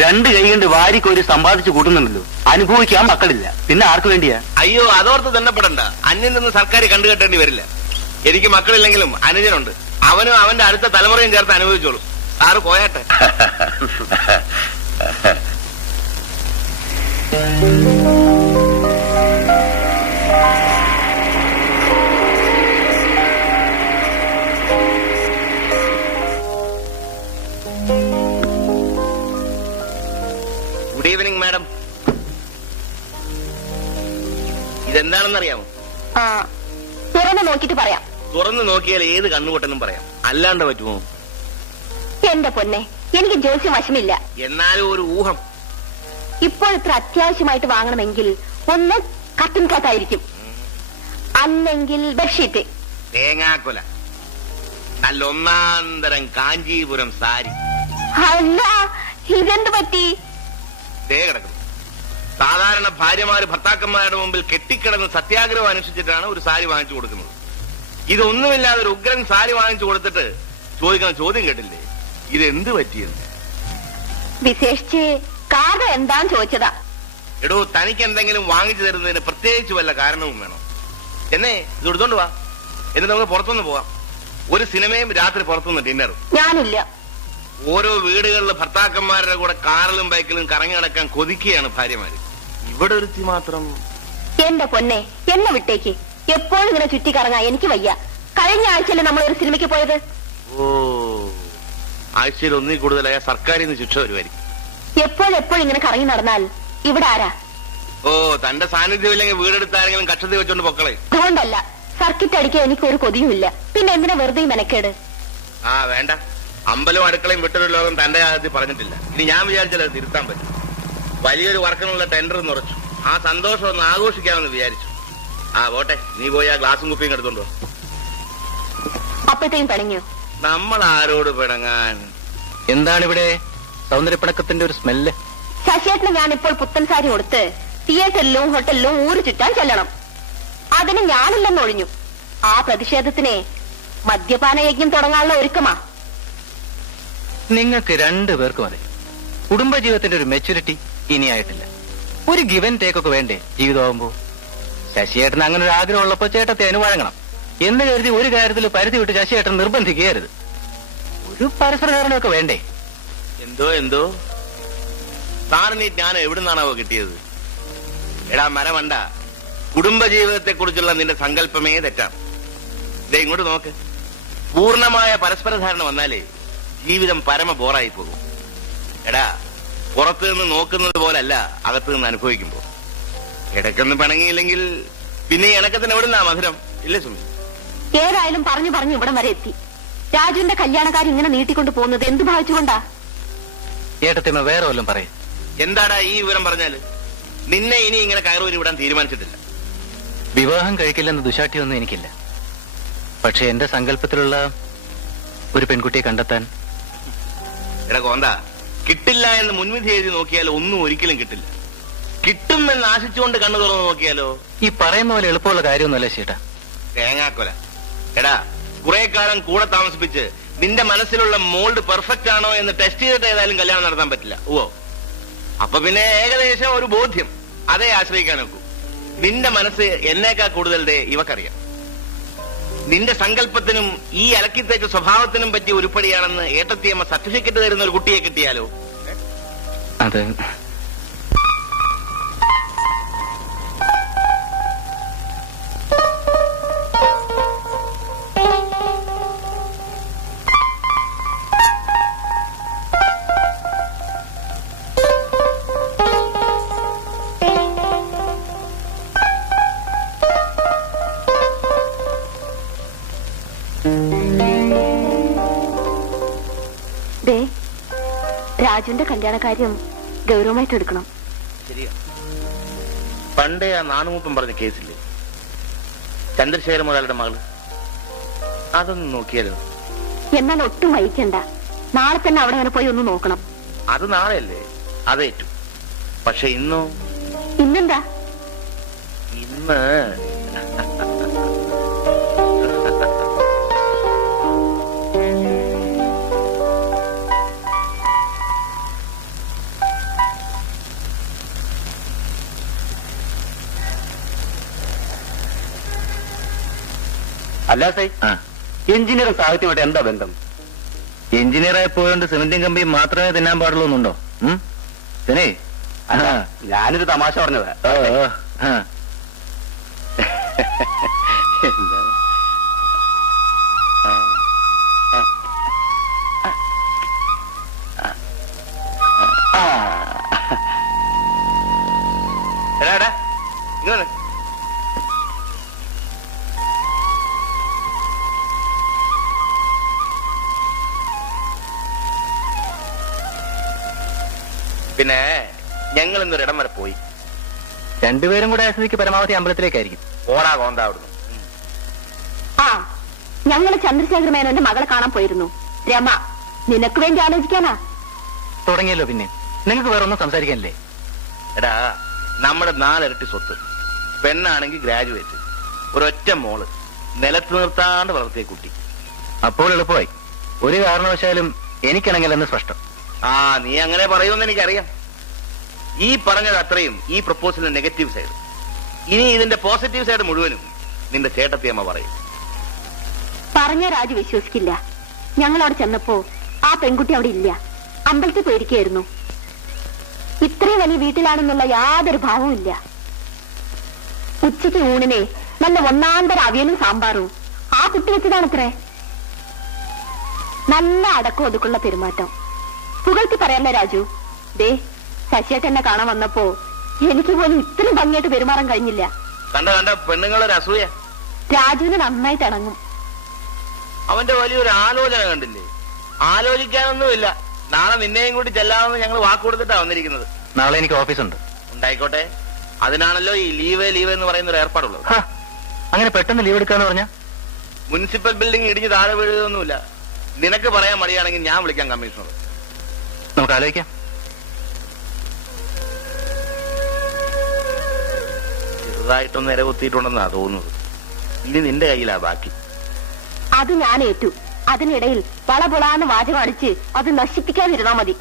രണ്ട് കൈ കൊണ്ട് വാരിക്കോരി സമ്പാദിച്ചു കൂട്ടുന്നുണ്ടല്ലോ. അനുഭവിക്കാൻ മക്കളില്ല, പിന്നെ ആർക്ക് വേണ്ടിയാ? അയ്യോ, അതോർത്ത് തന്നെ പെടണ്ട. അന്യം നിന്ന് സർക്കാർ കണ്ടുകെട്ടേണ്ടി വരില്ല. എനിക്ക് മക്കളില്ലെങ്കിലും അനുജനുണ്ട്. അവനും അവന്റെ അടുത്ത തലമുറയും ചേർത്ത് അനുഭവിച്ചോളൂ. സാറ് പോയാട്ടെ. Good evening madam. ഇതെന്താണെന്നറിയാമോ? തുറന്നു നോക്കിട്ട് പറയാം. തുറന്നു നോക്കിയാൽ ഏത് കണ്ണുപൊട്ടെന്നും പറയാം, അല്ലാണ്ട് പറ്റുമോ? എന്റെ പൊന്നെ, എനിക്ക് ജോസ്യം വശമില്ല. എന്നാലും ഒരു ഊഹം. ഇപ്പോൾ ഇത്ര അത്യാവശ്യമായിട്ട് വാങ്ങണമെങ്കിൽ ഒന്ന് കട്ടിൻ കാത്തായിരിക്കും, അല്ലെങ്കിൽ ബെഡ്ഷീറ്റ്. തേങ്ങാക്കൊല, നല്ല ഒന്നാന്തരം കാഞ്ചീപുരം സാരി. അല്ല, ഇതെന്ത് പറ്റി? തേ കിടക്കുന്നു. സാധാരണ ഭാര്യമാര് ഭർത്താക്കന്മാരുടെ മുമ്പിൽ കെട്ടിക്കിടന്ന് സത്യാഗ്രഹം അനുഷ്ഠിച്ചിട്ടാണ് ഒരു സാരി വാങ്ങിച്ചു കൊടുക്കുന്നത്. ഇതൊന്നുമില്ലാതെ ഒരു ഉഗ്രൻ സാരി വാങ്ങിച്ചു കൊടുത്തിട്ട് ചോദിക്കുന്ന ചോദ്യം കേട്ടില്ലേ, ഇതെന്ത് പറ്റിയെന്ന്? വിശേഷിച്ച് കാരണം എന്താന്ന് ചോദിച്ചതാ. എടോ, തനിക്ക് എന്തെങ്കിലും വാങ്ങിച്ചു തരുന്നതിന് പ്രത്യേകിച്ച് വല്ല കാരണവും വേണം. എന്നേ ഇത് എടുത്തോണ്ട് വാ, എന്നിട്ട് നമുക്ക് പുറത്തുനിന്ന് പോവാം. ഒരു സിനിമയും രാത്രി പുറത്തുനിന്ന് ഡിന്നറും. ഞാനില്ല. ഓരോ വീടുകളിൽ ഭർത്താക്കന്മാരുടെ കൂടെ കാറിലും ബൈക്കിലും കറങ്ങി നടക്കാൻ കൊതിക്കുകയാണ് ഭാര്യമാര്. ഇവിടെ ഒരുത്തി മാത്രം. എന്റെ പൊന്നെ, എന്നെ വിട്ടേക്ക്. എപ്പോഴും ഇങ്ങനെ ചുറ്റി കറങ്ങാൻ എനിക്ക് വയ്യ. കഴിഞ്ഞ ആഴ്ചയല്ലേ നമ്മൾ ഒരു സിനിമയ്ക്ക് പോയത്. ഓ, ആഴ്ചയിൽ ഒന്നിൽ കൂടുതലായ സർക്കാരിൽ നിന്ന് ശിക്ഷ വരുമായിരിക്കും. എപ്പോഴെപ്പോഴും ഇങ്ങനെ കറങ്ങി നടന്നാൽ ഇവിടെ ആരാ? ഓ, തന്റെ സാന്നിധ്യം ഇല്ലെങ്കിൽ വീടെടുത്താരെങ്കിലും കക്ഷത്തിൽ വെച്ചോണ്ട് പൊക്കളെ. അതുകൊണ്ടല്ല, സർക്കിറ്റ് അടിക്കാൻ എനിക്ക് ഒരു കൊതിയുമില്ല. പിന്നെ എന്തിനാ വെറുതെ മെനക്കേട്? ആ വേണ്ട, അമ്പലവും അടുക്കളയും വിട്ടൊരു ലോകം തന്റെ കാര്യത്തിൽ പറഞ്ഞിട്ടില്ല. ഇനി ഞാൻ വിചാരിച്ചാൽ അത് തിരുത്താൻ പറ്റും. വലിയൊരു വർക്കിനുള്ള ടെൻഡർ നിറച്ചു. ആ സന്തോഷം ഒന്ന് ആഘോഷിക്കാമെന്ന് വിചാരിച്ചു. ആ പോട്ടെ, നീ പോയി ആ ഗ്ലാസും കുപ്പിയും എടുത്തോണ്ടോ. അപ്പോഴത്തേക്കും പിണങ്ങിയോ? നമ്മൾ ആരോട് പിണങ്ങാൻ? എന്താണിവിടെ സൗന്ദര്യപ്പിണക്കത്തിന്റെ ഒരു സ്മെല്ല്? ശശിയേട്ടന് ഞാനിപ്പോൾ പുത്തൻ സാരി കൊടുത്ത് തിയേറ്ററിലും ഹോട്ടലിലും ഊര് ചുറ്റാൻ ചെല്ലണം. അതിന് ഞാനില്ലെന്ന് ഒഴിഞ്ഞു. ആ പ്രതിഷേധത്തിനെ മദ്യപാന യജ്ഞം തുടങ്ങാനുള്ള ഒരുക്കമാ. നിങ്ങൾക്ക് രണ്ടുപേർക്കും അതെ. കുടുംബജീവിതത്തിന്റെ ഒരു മെച്യൂരിറ്റി ഇനിയായിട്ടില്ല. ഒരു ഗിവൻ ടേക്കൊക്കെ വേണ്ടേ ജീവിതമാകുമ്പോ? ശശിയേട്ടന് അങ്ങനെ ഒരു ആഗ്രഹം ഉള്ളപ്പോ ചേട്ടത്തെ അനുവഴങ്ങണം എന്ന് കരുതി ഒരു കാര്യത്തിൽ പരിധി വിട്ട് ശശിയേട്ടൻ നിർബന്ധിക്കരുത്. ഒരു പരസ്പര ധാരണയൊക്കെ വേണ്ടേ? എന്തോ സാറിന് ഈ ജ്ഞാനം എവിടുന്നാണാവോ കിട്ടിയത്? എടാ മരമണ്ട, കുടുംബജീവിതത്തെ കുറിച്ചുള്ള നിന്റെ സങ്കല്പമേ തെറ്റാണ്. ഇതേ ഇങ്ങോട്ട് നോക്ക്. പൂർണ്ണമായ പരസ്പര ധാരണ വന്നാലേ ജീവിതം പരമ ബോറായി പോകും. എടാ, പുറത്തു നിന്ന് നോക്കുന്നത് പോലല്ല അകത്ത് നിന്ന് അനുഭവിക്കുമ്പോ. ഇടയ്ക്കൊന്ന് പിണങ്ങിയില്ലെങ്കിൽ പിന്നെ ഈ ഇണക്കത്തിന് എവിടുന്നാ മധുരം? ഇല്ലേ സുമി? ഏതായാലും പറഞ്ഞു പറഞ്ഞു ഇവിടം വരെ എത്തി. രാജുവിന്റെ കല്യാണക്കാരി ഇങ്ങനെ നീട്ടിക്കൊണ്ട് പോകുന്നത് എന്ത് ഭാവിച്ചുകൊണ്ടാ? ഏട്ടത്തിമ്മ വേറെ വല്ലതും പറയും. എന്താടാ ഈ വിവരം പറഞ്ഞാല്? നിന്നെ ഇനി ഇങ്ങനെ കയറൂരി വിടാൻ തീരുമാനിച്ചിട്ടില്ല. വിവാഹം കഴിക്കില്ലെന്ന് ദുശാഠ്യമൊന്നും എനിക്കില്ല. പക്ഷെ എന്റെ സങ്കല്പത്തിലുള്ള ഒരു പെൺകുട്ടിയെ കണ്ടെത്താൻ. എടാ കോന്ത, കിട്ടില്ല എന്ന് മുൻവിധി എഴുതി നോക്കിയാലോ ഒന്നും ഒരിക്കലും കിട്ടില്ല. കിട്ടുമെന്ന് ആശിച്ചുകൊണ്ട് കണ്ണു തുറന്ന് നോക്കിയാലോ? ഈ പറയുന്ന പോലെ എളുപ്പമുള്ള കാര്യമൊന്നുമല്ല ചേട്ടാ. തേങ്ങാക്കൊല. എടാ, കുറെ കാലം കൂടെ താമസിപ്പിച്ച് നിന്റെ മനസ്സിലുള്ള മോൾഡ് പെർഫെക്റ്റ് ആണോ എന്ന് ടെസ്റ്റ് ചെയ്തിട്ട് ഏതായാലും കല്യാണം നടത്താൻ പറ്റില്ല. ഓ, അപ്പൊ പിന്നെ ഏകദേശം ഒരു ബോധ്യം അതേ ആശ്രയിക്കാൻ നോക്കൂ. നിന്റെ മനസ്സ് എന്നേക്കാൾ കൂടുതൽ ഇവക്കറിയാം. നിന്റെ സങ്കല്പത്തിനും ഈ അലക്കിത്തേക്ക് സ്വഭാവത്തിനും പറ്റിയ ഉരുപ്പടിയാണെന്ന് ഏട്ടത്തിയമ്മ സർട്ടിഫിക്കറ്റ് തരുന്ന ഒരു കുട്ടിയെ കിട്ടിയാലോ? അത് രാജുവിന്റെ കല്യാണക്കാര്യം ഗൗരവമായിട്ട് എടുക്കണം. ശരിയാ. പണ്ടേ ആ നാണുമൂപ്പം പറഞ്ഞ കേസില്ലേ, ചന്ദ്രശേഖര മുതലാളിയുടെ മകള്, അതൊന്ന് നോക്കിയാലോ? എന്നാൽ ഒട്ടും വൈകണ്ട. നാളെ തന്നെ അവിടെ വരെ പോയി ഒന്ന് നോക്കണം. അത് നാളെയല്ലേ? അതേറ്റു. പക്ഷെ ഇന്നെന്താ? ഇന്ന് അല്ല സൈ, എഞ്ചിനീയറും സാഹിത്യമായിട്ട് എന്താ ബന്ധം? എഞ്ചിനീയറായി പോയോണ്ട് സിമെന്റും കമ്പിയും മാത്രമേ തിന്നാൻ പാടുള്ളൂ എന്നുണ്ടോ? ഞാനൊരു തമാശ പറഞ്ഞതാ. ഇങ്ങനെ പിന്നെ ഞങ്ങൾ ഇന്നൊരിടം വരെ പോയി. രണ്ടുപേരും കൂടെ ആസ്വദിക്ക് പരമാവധി അമ്പലത്തിലേക്കായിരിക്കും. ഓടാ കോന്ത അവിടുന്ന്. ആ, ഞങ്ങള് ചന്ദ്രശേഖര മേനോന്റെ മകളെ കാണാൻ പോയിരുന്നു. രമ, നിനക്ക് വേണ്ടി ആലോചിക്കാനാ. തുടങ്ങിയല്ലോ പിന്നെ. നിങ്ങൾക്ക് വേറെ ഒന്നും സംസാരിക്കാനില്ലേ? എടാ, നമ്മുടെ 4 ഇരട്ടി സ്വത്ത്, പെണ്ണാണെങ്കിൽ ഗ്രാജുവേറ്റ്, ഒരൊറ്റ മോള്, നിലത്ത് നിർത്താണ്ട് വളർത്തിയ കുട്ടി. അപ്പോൾ എളുപ്പമായി. ഒരു കാരണവശാലും എനിക്കിണങ്ങില്ലെന്ന് സ്പഷ്ടം. ആ നീ അങ്ങനെ പറയുമെന്ന് എനിക്കറിയാം. ഈ പറഞ്ഞത് അത്രയും ഈ പ്രപ്പോസലിന്റെ നെഗറ്റീവ് സൈഡ്. ഇനി ഇതിന്റെ പോസിറ്റീവ് സൈഡ് മുഴുവനും നിന്റെ ചേട്ടത്തിയമ്മ പറയും. പറഞ്ഞ രാജു വിശ്വസിക്കില്ല. ഞങ്ങൾ അവിടെ ചെന്നപ്പോ ആ പെൺകുട്ടി അവിടെ ഇല്ല, അമ്പലത്തിൽ പോയിരിക്കുകയായിരുന്നു. ഇത്രയും വലിയ വീട്ടിലാണെന്നുള്ള യാതൊരു ഭാവവും ഇല്ല. ഉച്ചയ്ക്ക് ഊണിനെ നല്ല ഒന്നാന്തര അവിയലും സാമ്പാറും ആ കുട്ടി വെച്ചതാണത്രേ. നല്ല അടക്കം ഒതുക്കുള്ള പെരുമാറ്റം. പുകഴ്ത്തി പറയല്ല രാജു. ദേ ശശിയേട്ട എന്നെ കാണാൻ വന്നപ്പോ എനിക്ക് പോലും ഇത്രയും ഭംഗിയായിട്ട് പെരുമാറാൻ കഴിഞ്ഞില്ല. കണ്ട പെണ്ണുങ്ങളൊരു അസൂയ. രാജുവിന് നന്നായിട്ട് ഇണങ്ങും. അവന്റെ വലിയൊരു ആലോചന കണ്ടില്ലേ? ആലോചിക്കാനൊന്നുമില്ല. നാളെ നിന്നെയും കൂടി ചെല്ലാമെന്ന് ഞങ്ങൾ വാക്ക് കൊടുത്തിട്ടാ വന്നിരിക്കുന്നത്. നാളെ എനിക്ക് ഓഫീസുണ്ട്. ഉണ്ടായിക്കോട്ടെ. അതിനാണല്ലോ ഈ ലീവ് എന്ന് പറയുന്ന ഒരു ഏർപ്പാടുള്ളത്. അങ്ങനെ പെട്ടെന്ന് ലീവ് എടുക്കാന്ന് പറഞ്ഞ മുനിസിപ്പൽ ബിൽഡിംഗ് ഇടിഞ്ഞ് താഴെ വീഴുകയൊന്നുമില്ല. നിനക്ക് പറയാൻ മടിയാണെങ്കിൽ ഞാൻ വിളിക്കാം കമ്മീഷണർ. നമുക്ക് ആലോചിക്കാം. ചെറുതായിട്ടൊന്ന് ഇരകുത്തിയിട്ടുണ്ടെന്നാ തോന്നുന്നത്. ഇനി നിന്റെ കയ്യിലാ ബാക്കി. അത് ഞാൻ ഏറ്റു. അതിനിടയിൽ വളപൊളാന്ന് വാചകം അടിച്ച് അത് നശിപ്പിക്കാതിരുന്നാ മതി.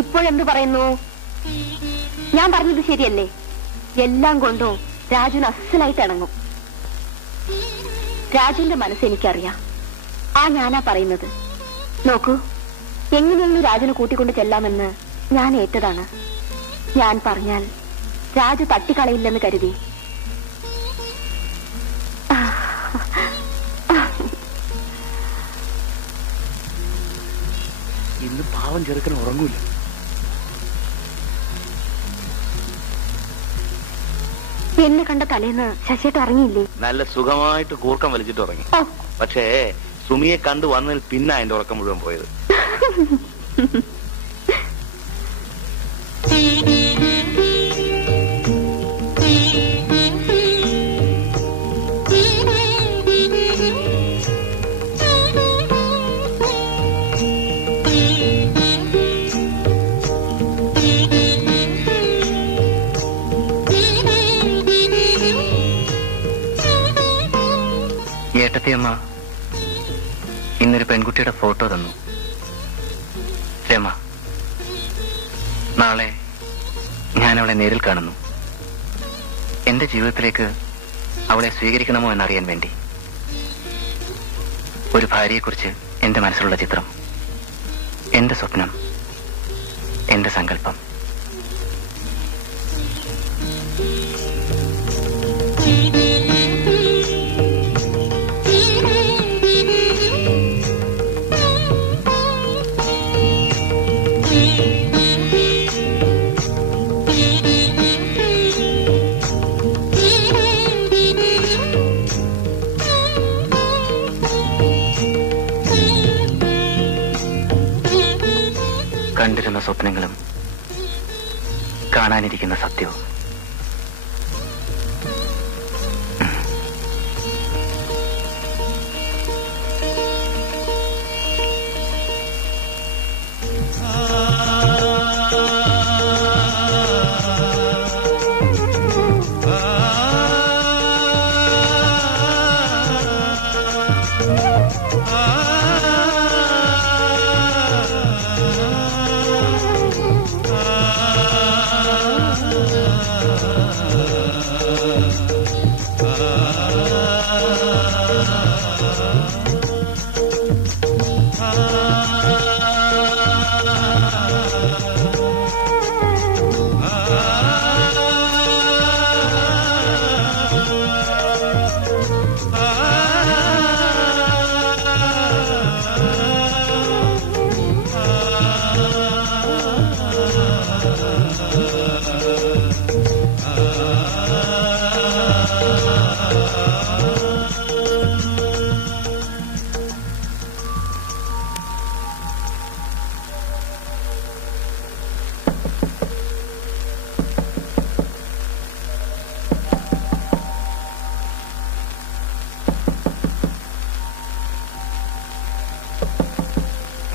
ഇപ്പോഴെന്ത് പറയുന്നു? ഞാൻ പറഞ്ഞത് ശരിയല്ലേ? എല്ലാം കൊണ്ടും രാജുവിന് അസലായിട്ട് ഇണങ്ങും. രാജുവിന്റെ മനസ്സ് എനിക്കറിയാം. ആ ഞാനാ പറയുന്നത്. നോക്കൂ, എങ്ങനെയെങ്കിലും രാജുവിനെ കൂട്ടിക്കൊണ്ട് ചെല്ലാമെന്ന് ഞാൻ ഏറ്റതാണ്. ഞാൻ പറഞ്ഞാൽ രാജു തട്ടിക്കളയില്ലെന്ന് കരുതി. ഇന്ന് പാവം ചെറുക്കന് ഉറങ്ങൂല. എന്നെ കണ്ട തലേന്ന് ശശിയേട്ട് ഇറങ്ങിയില്ലേ? നല്ല സുഖമായിട്ട് കൂർക്കം വലിച്ചിട്ട് ഉറങ്ങി. പക്ഷേ സുമിയെ കണ്ടു വന്നതിൽ പിന്നെ അതിന്റെ ഉറക്കം മുഴുവൻ പോയത്. ഏട്ടത്തിയമ്മ ഇന്നൊരു പെൺകുട്ടിയുടെ ഫോട്ടോ തന്നു. രമ. നാളെ ഞാൻ അവളെ നേരിൽ കാണുന്നു. എന്റെ ജീവിതത്തിലേക്ക് അവളെ സ്വീകരിക്കണമോ എന്നറിയാൻ വേണ്ടി. ഒരു ഭാര്യയെക്കുറിച്ച് എന്റെ മനസ്സിലുള്ള ചിത്രം, എന്റെ സ്വപ്നം, എന്റെ സങ്കല്പം. കണ്ടിരുന്ന സ്വപ്നങ്ങളും കാണാനിരിക്കുന്ന സത്യവും.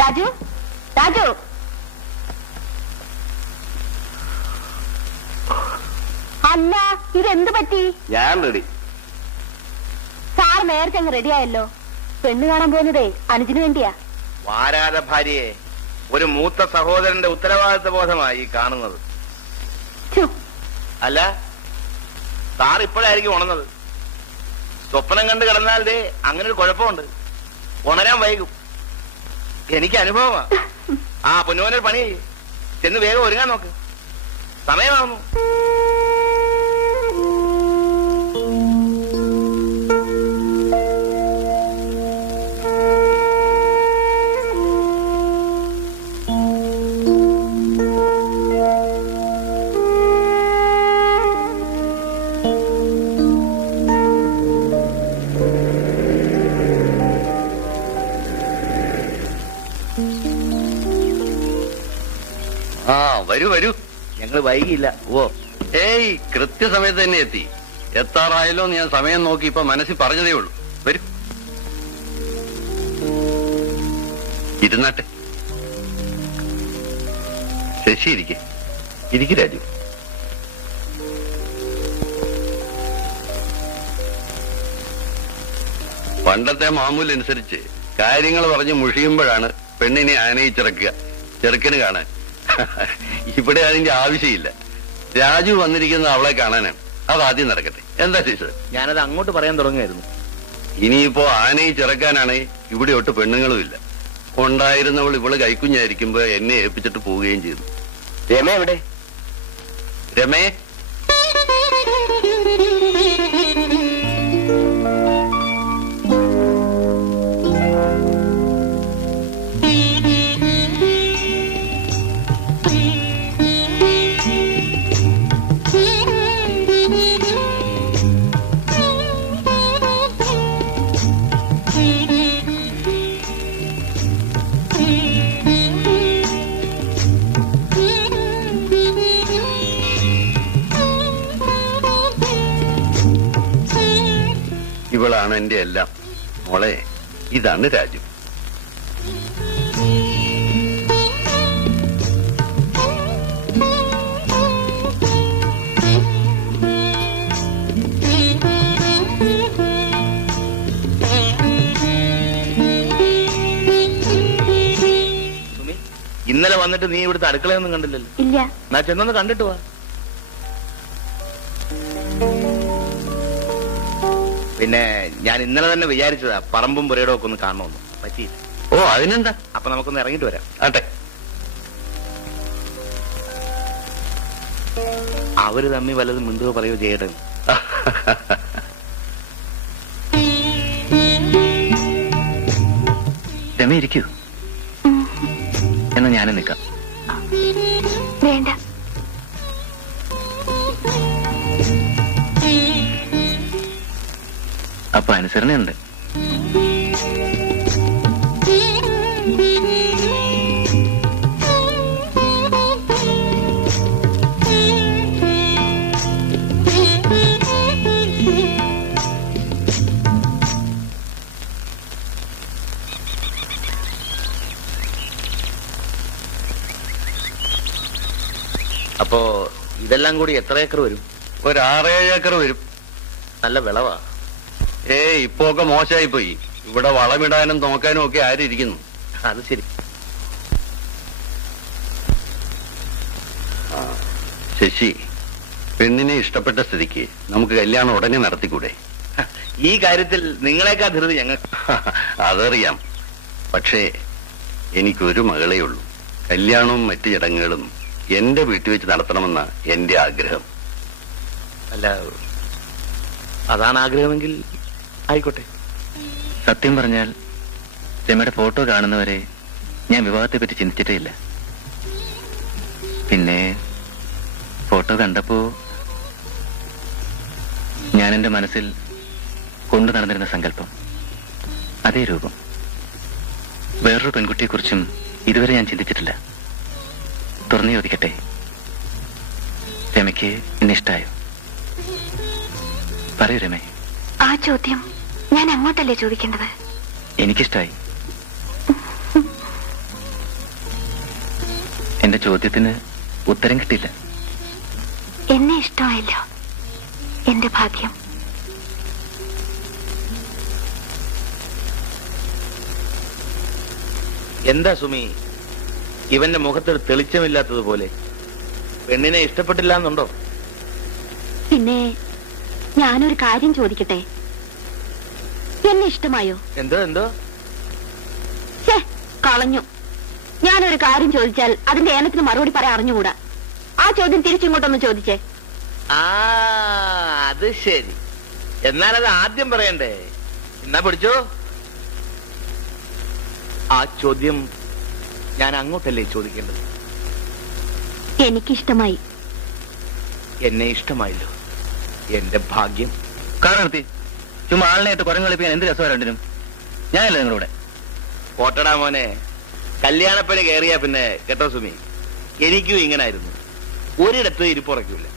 രാജു, രാജു, അല്ല ഇതെന്ത് പറ്റി? ഞാൻ റെഡി. സാർ നേരത്തെ അങ്ങ് റെഡിയായല്ലോ. പെണ്ണ് കാണാൻ പോകുന്നതേ അനുജിന് വേണ്ടിയാ. വാരാത ഭാര്യയെ ഒരു മൂത്ത സഹോദരന്റെ ഉത്തരവാദിത്വ ബോധമായി കാണുന്നത്. ഛു, അല്ല, സാർ ഇപ്പോഴായിരിക്കും ഉണർന്നത്. സ്വപ്നം കണ്ട് കിടന്നാൽ ദേ അങ്ങനെ ഒരു കുഴപ്പമുണ്ട്, ഉണരാൻ വൈകും. എനിക്ക് അനുഭവമാ. ആ പൊന്നുമോനൊരു പണി ചെയ്യ്, ചെന്ന് വേഗം ഒരുങ്ങാൻ നോക്ക്, സമയമാവുന്നു. ആ വരൂ വരൂ. ഞങ്ങൾ വൈകിയില്ല. ഓ, ഏയ് കൃത്യസമയത്ത് തന്നെ എത്തി. എത്താറായല്ലോ ഞാൻ സമയം നോക്കി ഇപ്പൊ മനസ്സിൽ പറഞ്ഞതേ ഉള്ളൂ. വരൂ, ഇരുന്നാട്ടെ. ശശി ഇരിക്ക് രാജു. പണ്ടത്തെ മാമൂലനുസരിച്ച് കാര്യങ്ങൾ പറഞ്ഞ് മുഷിയുമ്പോഴാണ് പെണ്ണിനെ ആനയിച്ചിറക്കുക ചെറുക്കന് കാണാൻ. ഇവിടെ അതിന്റെ ആവശ്യമില്ല. രാജു വന്നിരിക്കുന്നത് അവളെ കാണാനാണ്. അതാദ്യം നടക്കട്ടെ. എന്താ ടീച്ചർ? ഞാനത് അങ്ങോട്ട് പറയാൻ തുടങ്ങായിരുന്നു. ഇനിയിപ്പോ ആനയിച്ചിറക്കാനാണ് ഇവിടെ ഒട്ട് പെണ്ണുങ്ങളും ഇല്ല. ഉണ്ടായിരുന്നവൾ ഇവള് കൈക്കുഞ്ഞായിരിക്കുമ്പോ എന്നെ ഏൽപ്പിച്ചിട്ട് പോവുകയും ചെയ്തു. രമ എവിടെ? രമേ, ഇവളാണ് എന്റെ എല്ലാം. മോളെ, ഇതാണ് രാജു. സുമി, ഇന്നലെ വന്നിട്ട് നീ ഇവിടുത്തെ അടുക്കളയൊന്നും കണ്ടില്ലല്ലോ. ഇല്ല. എന്നാ ചെന്നൊന്ന് കണ്ടിട്ട് വാ. പിന്നെ ഞാൻ ഇന്നലെ തന്നെ വിചാരിച്ചതാ പറമ്പും പുരയിടവും ഒക്കെ ഒന്ന് കാണണമെന്ന്. പറ്റിയില്ല. ഓ, അതിനെന്താ? അപ്പൊ നമുക്കൊന്ന് ഇറങ്ങിട്ട് വരാം. ആട്ടെ. അവര് തമ്മി വല്ലതും മിണ്ടുകയോ പറയോ ചെയ്യട്ടെ. രമ ഇരിക്കൂ. എന്നാ ഞാനും നിൽക്കാം. വേണ്ട. അപ്പൊ അനുസരണയുണ്ട്. അപ്പോ ഇതെല്ലാം കൂടി എത്ര ഏക്കർ വരും? ഒരു 6-7 ഏക്കർ വരും. നല്ല വിളവാ. ഇപ്പൊ ഒക്കെ മോശമായി പോയി. ഇവിടെ വളമിടാനും നോക്കാനും ഒക്കെ ആരിയിരിക്കുന്നു. അത് ശരി. ശശി, പെണ്ണിനെ ഇഷ്ടപ്പെട്ട സ്ഥിതിക്ക് നമുക്ക് കല്യാണം ഉടനെ നടത്തിക്കൂടെ? ഈ കാര്യത്തിൽ നിങ്ങളെക്കാ ധൃതി ഞങ്ങൾ. അതറിയാം. പക്ഷേ എനിക്കൊരു മകളേ ഉള്ളൂ. കല്യാണവും മറ്റു ചടങ്ങുകളും എന്റെ വീട്ടിൽ വെച്ച് നടത്തണമെന്ന എന്റെ ആഗ്രഹം. അല്ല, അതാണ് ആഗ്രഹമെങ്കിൽ ആയിക്കോട്ടെ. സത്യം പറഞ്ഞാൽ രമയുടെ ഫോട്ടോ കാണുന്നവരെ ഞാൻ വിവാഹത്തെ പറ്റി ചിന്തിച്ചിട്ടേ ഇല്ല. പിന്നെ ഫോട്ടോ കണ്ടപ്പോ ഞാൻ എന്റെ മനസ്സിൽ കൊണ്ടു നടന്നിരുന്ന സങ്കല്പം, അതേ രൂപം. വേറൊരു പെൺകുട്ടിയെക്കുറിച്ചും ഇതുവരെ ഞാൻ ചിന്തിച്ചിട്ടില്ല. തുറന്നു ചോദിക്കട്ടെ, രമയ്ക്ക് എന്നെ ഇഷ്ടായോ? പറയൂ രമേ. ആ ചോദ്യം ഞാൻ അങ്ങോട്ടല്ലേ ചോദിക്കേണ്ടത്? എനിക്കിഷ്ടായി. എന്റെ ചോദ്യത്തിന് ഉത്തരം കിട്ടില്ല. എന്നെ ഇഷ്ടമായല്ലോ, എന്റെ ഭാഗ്യം. എന്താ സുമി ഇവന്റെ മുഖത്തൊരു തെളിച്ചമില്ലാത്തതുപോലെ? പെണ്ണിനെ ഇഷ്ടപ്പെട്ടില്ല എന്നുണ്ടോ? പിന്നെ ഞാനൊരു കാര്യം ചോദിക്കട്ടെ, എന്നെ ഇഷ്ടമായോ? എന്തോ ഛേ, കളഞ്ഞു. ഞാനൊരു കാര്യം ചോദിച്ചാൽ അതിന്റെ ഏനത്തിന് മറുപടി പറയാൻ അറിഞ്ഞുകൂടാ. ആ ചോദ്യം തിരിച്ചിങ്ങോട്ടൊന്ന് ചോദിച്ചേ. അത് ശരി. എന്നാലത് ആദ്യം പറയണ്ടേ? എന്നാ പിടിച്ചോ. ആ ചോദ്യം ഞാൻ അങ്ങോട്ടല്ലേ ചോദിക്കേണ്ടത്? എനിക്കിഷ്ടമായി. എന്നെ ഇഷ്ടമായല്ലോ, എന്റെ ഭാഗ്യം. കാരണം ചുമ്മാ ആളിനായിട്ട് കുരങ്ങ് കളിപ്പിക്കാൻ എന്ത് രസമാണ് രണ്ടിനും. ഞാനല്ലേ നിങ്ങളുടെ പോട്ടടാ മോനെ, കല്യാണപ്പണി കയറിയാ പിന്നെ കേട്ടോ സുമി, എനിക്കും ഇങ്ങനായിരുന്നു. ഒരിടത്തും ഇരിപ്പുറയ്ക്കൂല.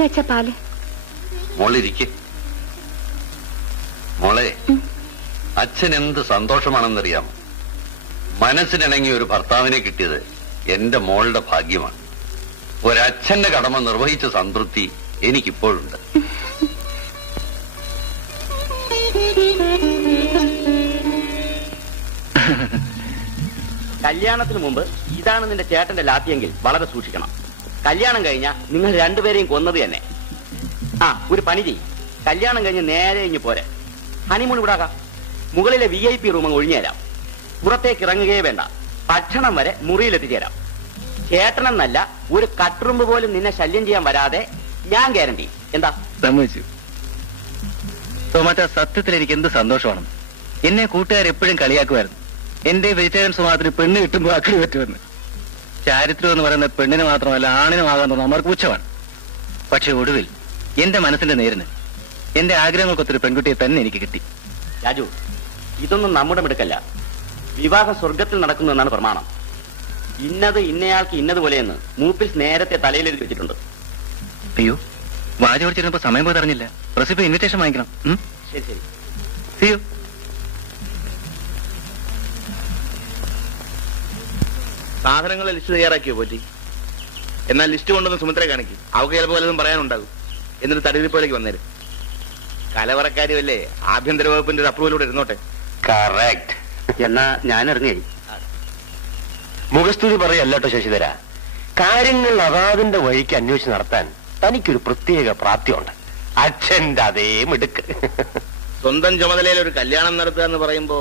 വെച്ച പാല്. മോളിരിക്കെ. മോളെ, അച്ഛൻ എന്ത് സന്തോഷമാണെന്നറിയാം. മനസ്സിനിണങ്ങിയ ഒരു ഭർത്താവിനെ കിട്ടിയത് എന്റെ മോളുടെ ഭാഗ്യമാണ്. ഒരച്ഛന്റെ കടമ നിർവഹിച്ച സംതൃപ്തി എനിക്കിപ്പോഴുണ്ട്. കല്യാണത്തിന് മുമ്പ് ഇതാണ് നിന്റെ ചേട്ടന്റെ ലാത്തിയെങ്കിൽ വളരെ സൂക്ഷിക്കണം. കല്യാണം കഴിഞ്ഞാൽ നിങ്ങൾ രണ്ടുപേരെയും കൊന്നത് തന്നെ. ഒരു പണി ചെയ്യും, കല്യാണം കഴിഞ്ഞ് നേരെ ഇങ്ങ് പോരെ. ഹണിമൂൺ ഇവിടാകാം. മുകളിലെ VIP റൂം ഒഴിഞ്ഞു തരാം. പുറത്തേക്ക് ഇറങ്ങുകയേ വേണ്ട. ഭക്ഷണം വരെ മുറിയിലെത്തിച്ചേരാം. ചേട്ടനെന്നല്ല, ഒരു കട്ടുറുമ്പ് പോലും നിന്നെ ശല്യം ചെയ്യാൻ വരാതെ ഞാൻ ഗ്യാരണ്ടി. എന്താ? സമ്മതിച്ചു. തോമാറ്റ, സത്യത്തിൽ എനിക്ക് എന്ത് സന്തോഷമാണ്. എന്നെ കൂട്ടുകാർ എപ്പോഴും കളിയാക്കുമായിരുന്നു. എന്റെ വെജിറ്റേറിയൻ സ്വഭാവത്തിന് പെണ്ണ് കിട്ടുമ്പോൾ അക്കിടി പറ്റുമെന്ന്. ചാരിത്രം എന്ന് പറയുന്ന പെണ്ണിന് മാത്രമല്ല ആണിനുമാകാൻ തോന്നുന്ന അമർ പൂച്ചമാണ്. പക്ഷെ ഒടുവിൽ എന്റെ മനസ്സിന്റെ നേരിന് എന്റെ ആഗ്രഹങ്ങൾക്കൊത്തൊരു പെൺകുട്ടിയെ തന്നെ എനിക്ക് കിട്ടി. രാജു, ഇതൊന്നും നമ്മുടെ മിടുക്കല്ല. വിവാഹം സ്വർഗത്തിൽ നടക്കുന്നു എന്നാണ് പ്രമാണം. ഇന്നത് ഇന്നയാൾക്ക് ഇന്നതുപോലെയെന്ന് മൂപ്പിൽ നേരത്തെ തലയിലെഴുതി വെച്ചിട്ടുണ്ട്. അയ്യോ, വാച ഓടിച്ചിരുന്നപ്പോ സമയം പോയി അറിഞ്ഞില്ല. പ്രസിപ്പ് ഇൻവിറ്റേഷൻ വാങ്ങിക്കണം. ശരി ശരി. സിയോ. സാധനങ്ങളെ ലിസ്റ്റ് തയ്യാറാക്കിയോ പോറ്റി? എന്നാൽ ലിസ്റ്റ് കൊണ്ടൊന്ന് സുമിത്രയെ കാണിക്കും. അവർക്ക് ചിലപ്പോൾ വല്ലതും പറയാനുണ്ടാകും. എന്നിട്ട് തടിയിരിപ്പോലേക്ക് വന്നേരും. കലവറക്കാരുമല്ലേ, ആഭ്യന്തര വകുപ്പിന്റെ ഒരു അപ്രൂവലൂടെ ഇരുന്നോട്ടെ. കറക്റ്റ്. എന്നാ ഞാൻ ഇറങ്ങി. മുഖസ്തുതി പറയല്ലോ ശശിധര. കാര്യങ്ങൾ അതാതിന്റെ വഴിക്ക് അന്വേഷിച്ച് നടത്താൻ തനിക്കൊരു പ്രത്യേക പ്രാപ്തിയുണ്ട്. അച്ഛന്റെ അതേ മിടുക്ക്. സ്വന്തം ചുമതലയിൽ ഒരു കല്യാണം നടത്തുക എന്ന് പറയുമ്പോ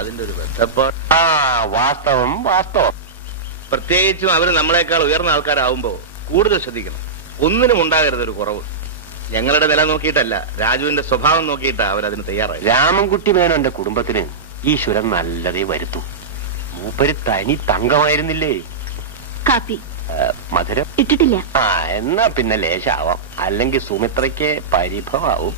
അതിന്റെ ഒരു ബന്ധപ്പാട്. വാസ്തവം വാസ്തവം. പ്രത്യേകിച്ചും അവര് നമ്മളെക്കാൾ ഉയർന്ന ആൾക്കാരാവുമ്പോ കൂടുതൽ ശ്രദ്ധിക്കണം. ഒന്നിനും ഉണ്ടാകരുത് ഒരു കുറവ്. ഞങ്ങളുടെ നില നോക്കിയിട്ടല്ല, രാജുവിന്റെ സ്വഭാവം നോക്കിയിട്ടാ അവരതിന് തയ്യാറായി. രാമൻകുട്ടി മേനോന്റെ കുടുംബത്തിന് ഈശ്വരൻ നല്ലതേ വരുത്തു. മൂപ്പര് തനി തങ്കമായിരുന്നില്ലേ? കാപ്പി മധുരം ഇട്ടിട്ടില്ല. എന്നാ പിന്നെ ലേശാവാം. അല്ലെങ്കിൽ സുമിത്രയ്ക്ക് പരിഭവാവും.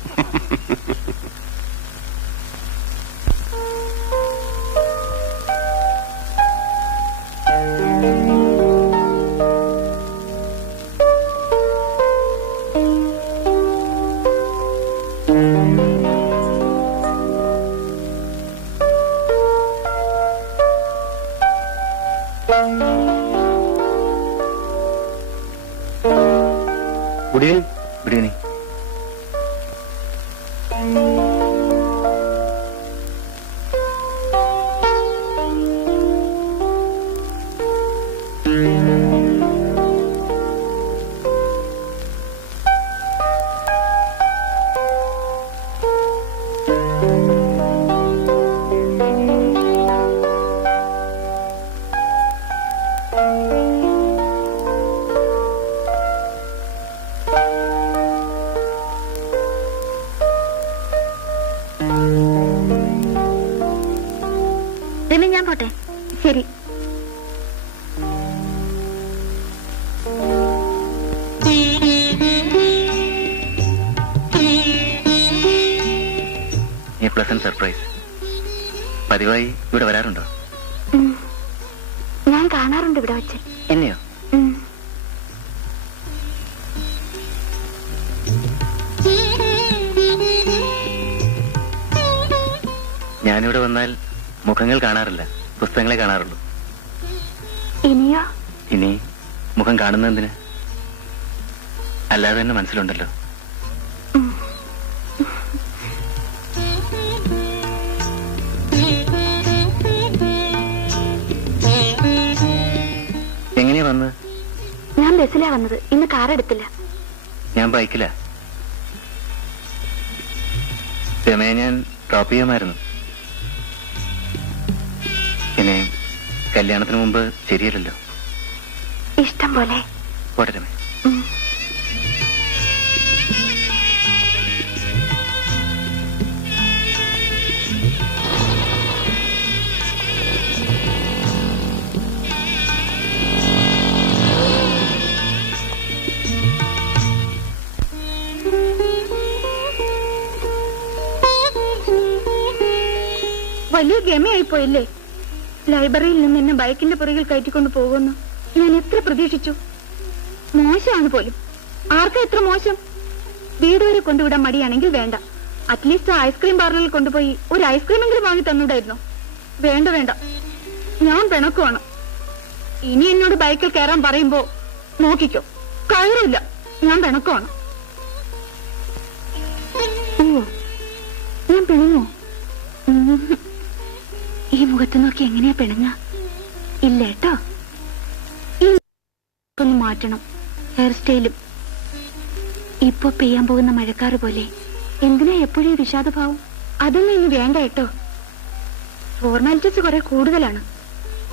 Good evening. Good evening. പിന്നെ ഞാൻ പോട്ടെ. ശരി. Pleasant surprise. പതിവായി ഇവിടെ വരാറുണ്ടോ? ഞാൻ കാണാറുണ്ട് ഇവിടെ വെച്ച്. എന്നെയോ? ഞാനിവിടെ വന്നാൽ മുഖങ്ങൾ കാണാറില്ല, പുസ്തകങ്ങളെ കാണാറുള്ളൂ. ഇനിയോ? ഇനി മുഖം കാണുന്നതിന് അല്ലാതെ തന്നെ മനസ്സിലുണ്ടല്ലോ. എങ്ങനെയാ വന്നത്? ഞാൻ ബസ്സിലാ വന്നത്. ഇന്ന് കാർ എടുത്തില്ല. ഞാൻ ബൈക്കിലാ. രമയെ ഞാൻ ഡ്രോപ്പ് ചെയ്യാമായിരുന്നു. പിന്നെ കല്യാണത്തിന് മുമ്പ് ശരിയല്ലല്ലോ. ഇഷ്ടം പോലെ. പോട്ടെ രമേ. വലിയ ഗമയായിപ്പോയില്ലേ? ലൈബ്രറിയിൽ നിന്ന് എന്നെ ബൈക്കിന്റെ പുറകിൽ കയറ്റിക്കൊണ്ട് പോകുന്നു. ഞാൻ എത്ര പ്രതീക്ഷിച്ചു. മോശമാണ് പോലും. ആർക്കാ എത്ര മോശം? വീട് വരെ കൊണ്ടുവിടാൻ മടിയാണെങ്കിൽ വേണ്ട. അറ്റ്ലീസ്റ്റ് ഐസ്ക്രീം പാർലറിൽ കൊണ്ടുപോയി ഒരു ഐസ്ക്രീമെങ്കിലും വാങ്ങി തന്നൂടായിരുന്നോ? വേണ്ട വേണ്ട, ഞാൻ പിണക്കുവാണ്. ഇനി എന്നോട് ബൈക്കിൽ കയറാൻ പറയുമ്പോ നോക്കിക്കോ, കയറില്ല. ഞാൻ പിണക്കുവാണ്. ഓ, ഞാൻ പിണങ്ങോ? ഈ മുഖത്ത് നോക്കി എങ്ങനെയാ പിണങ്ങ? ഇല്ല കേട്ടോ. ഈ ഒന്ന് മാറ്റണം, ഹെയർ സ്റ്റൈലും. ഇപ്പൊ പെയ്യാൻ പോകുന്ന മഴക്കാറ് പോലെ. എന്തിനാ എപ്പോഴും വിഷാദഭാവം? അതൊന്നും ഇനി വേണ്ട കേട്ടോ. ഫോർമാലിറ്റീസ് കുറെ കൂടുതലാണ്.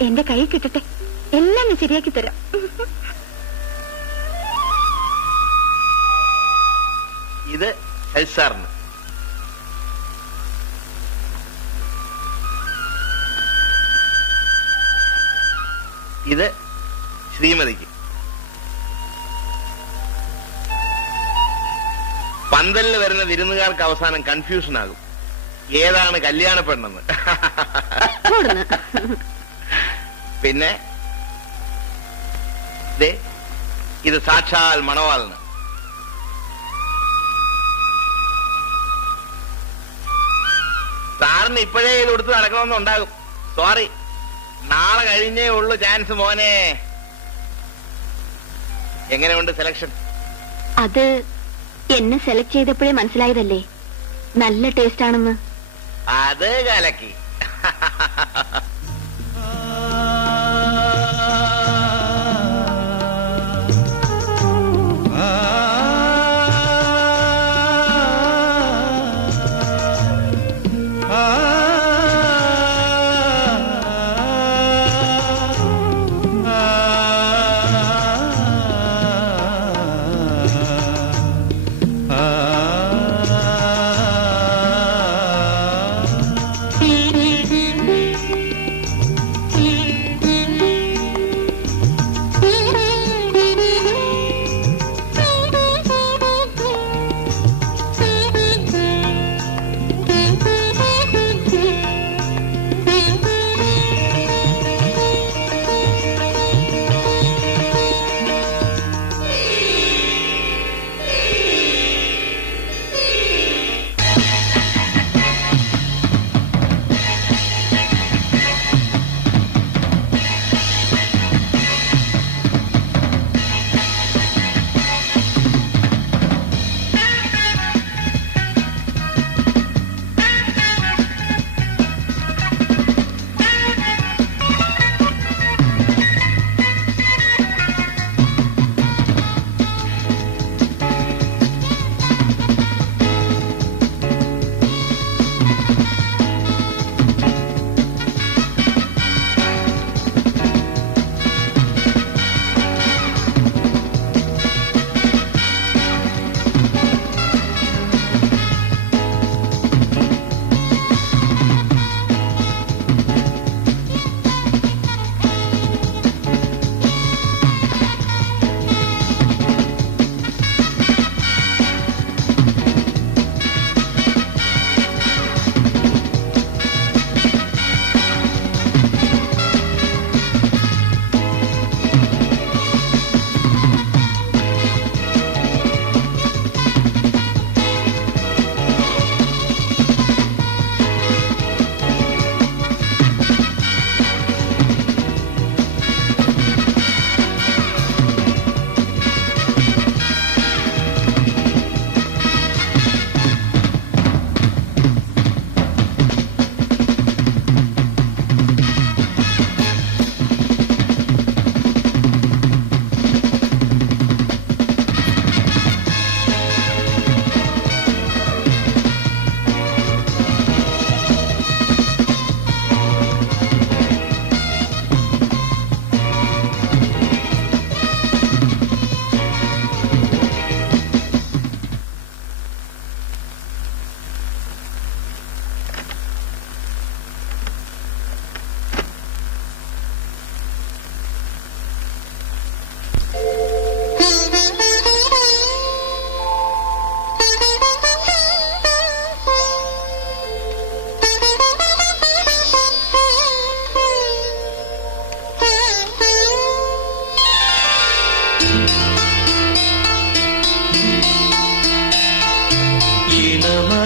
എന്റെ കൈ കിട്ടട്ടെ, എല്ലാം ഞാൻ ശരിയാക്കി തരാം. ഇത് സാറിന്. ഇത് ശ്രീമതിക്ക്. പന്തലിൽ വരുന്ന വിരുന്നുകാർക്ക് അവസാനം കൺഫ്യൂഷൻ ആകും, ഏതാണ് കല്യാണ പെണ്ണെന്ന്. പിന്നെ ഇത് സാക്ഷാൽ മണവാളന്. സാറിന് ഇപ്പോഴേ ഇത് കൊടുത്ത് നടക്കണമെന്നുണ്ടാകും. സോറി, നാളെ കഴിഞ്ഞേ ഉള്ളു ചാൻസ് മോനെ. എങ്ങനെയുണ്ട് സെലക്ഷൻ? അത് എന്നെ സെലക്ട് ചെയ്തപ്പോഴേ മനസ്സിലായതല്ലേ നല്ല ടേസ്റ്റ് ആണെന്ന്. അത് കലക്കി.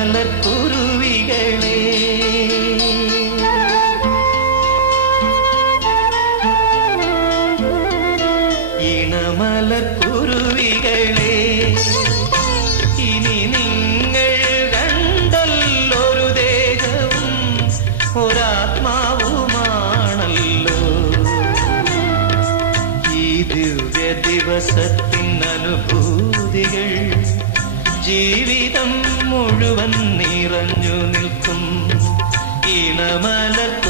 ഈണമലർക്കുരുവികളെ ഈണമലർക്കുരുവികളെ ഇനി നിങ്ങൾ രണ്ടല്ലൊരു ദേഹവും ഒരാത്മാവുമാണല്ലോ. ഈ ദിവ്യ ദിവസത്തിൻ അനുഭൂതികൾ ജീവിതം മുഴുവൻ നിറഞ്ഞു നിൽക്കും. ഈണമലർക്കുരുവികളെ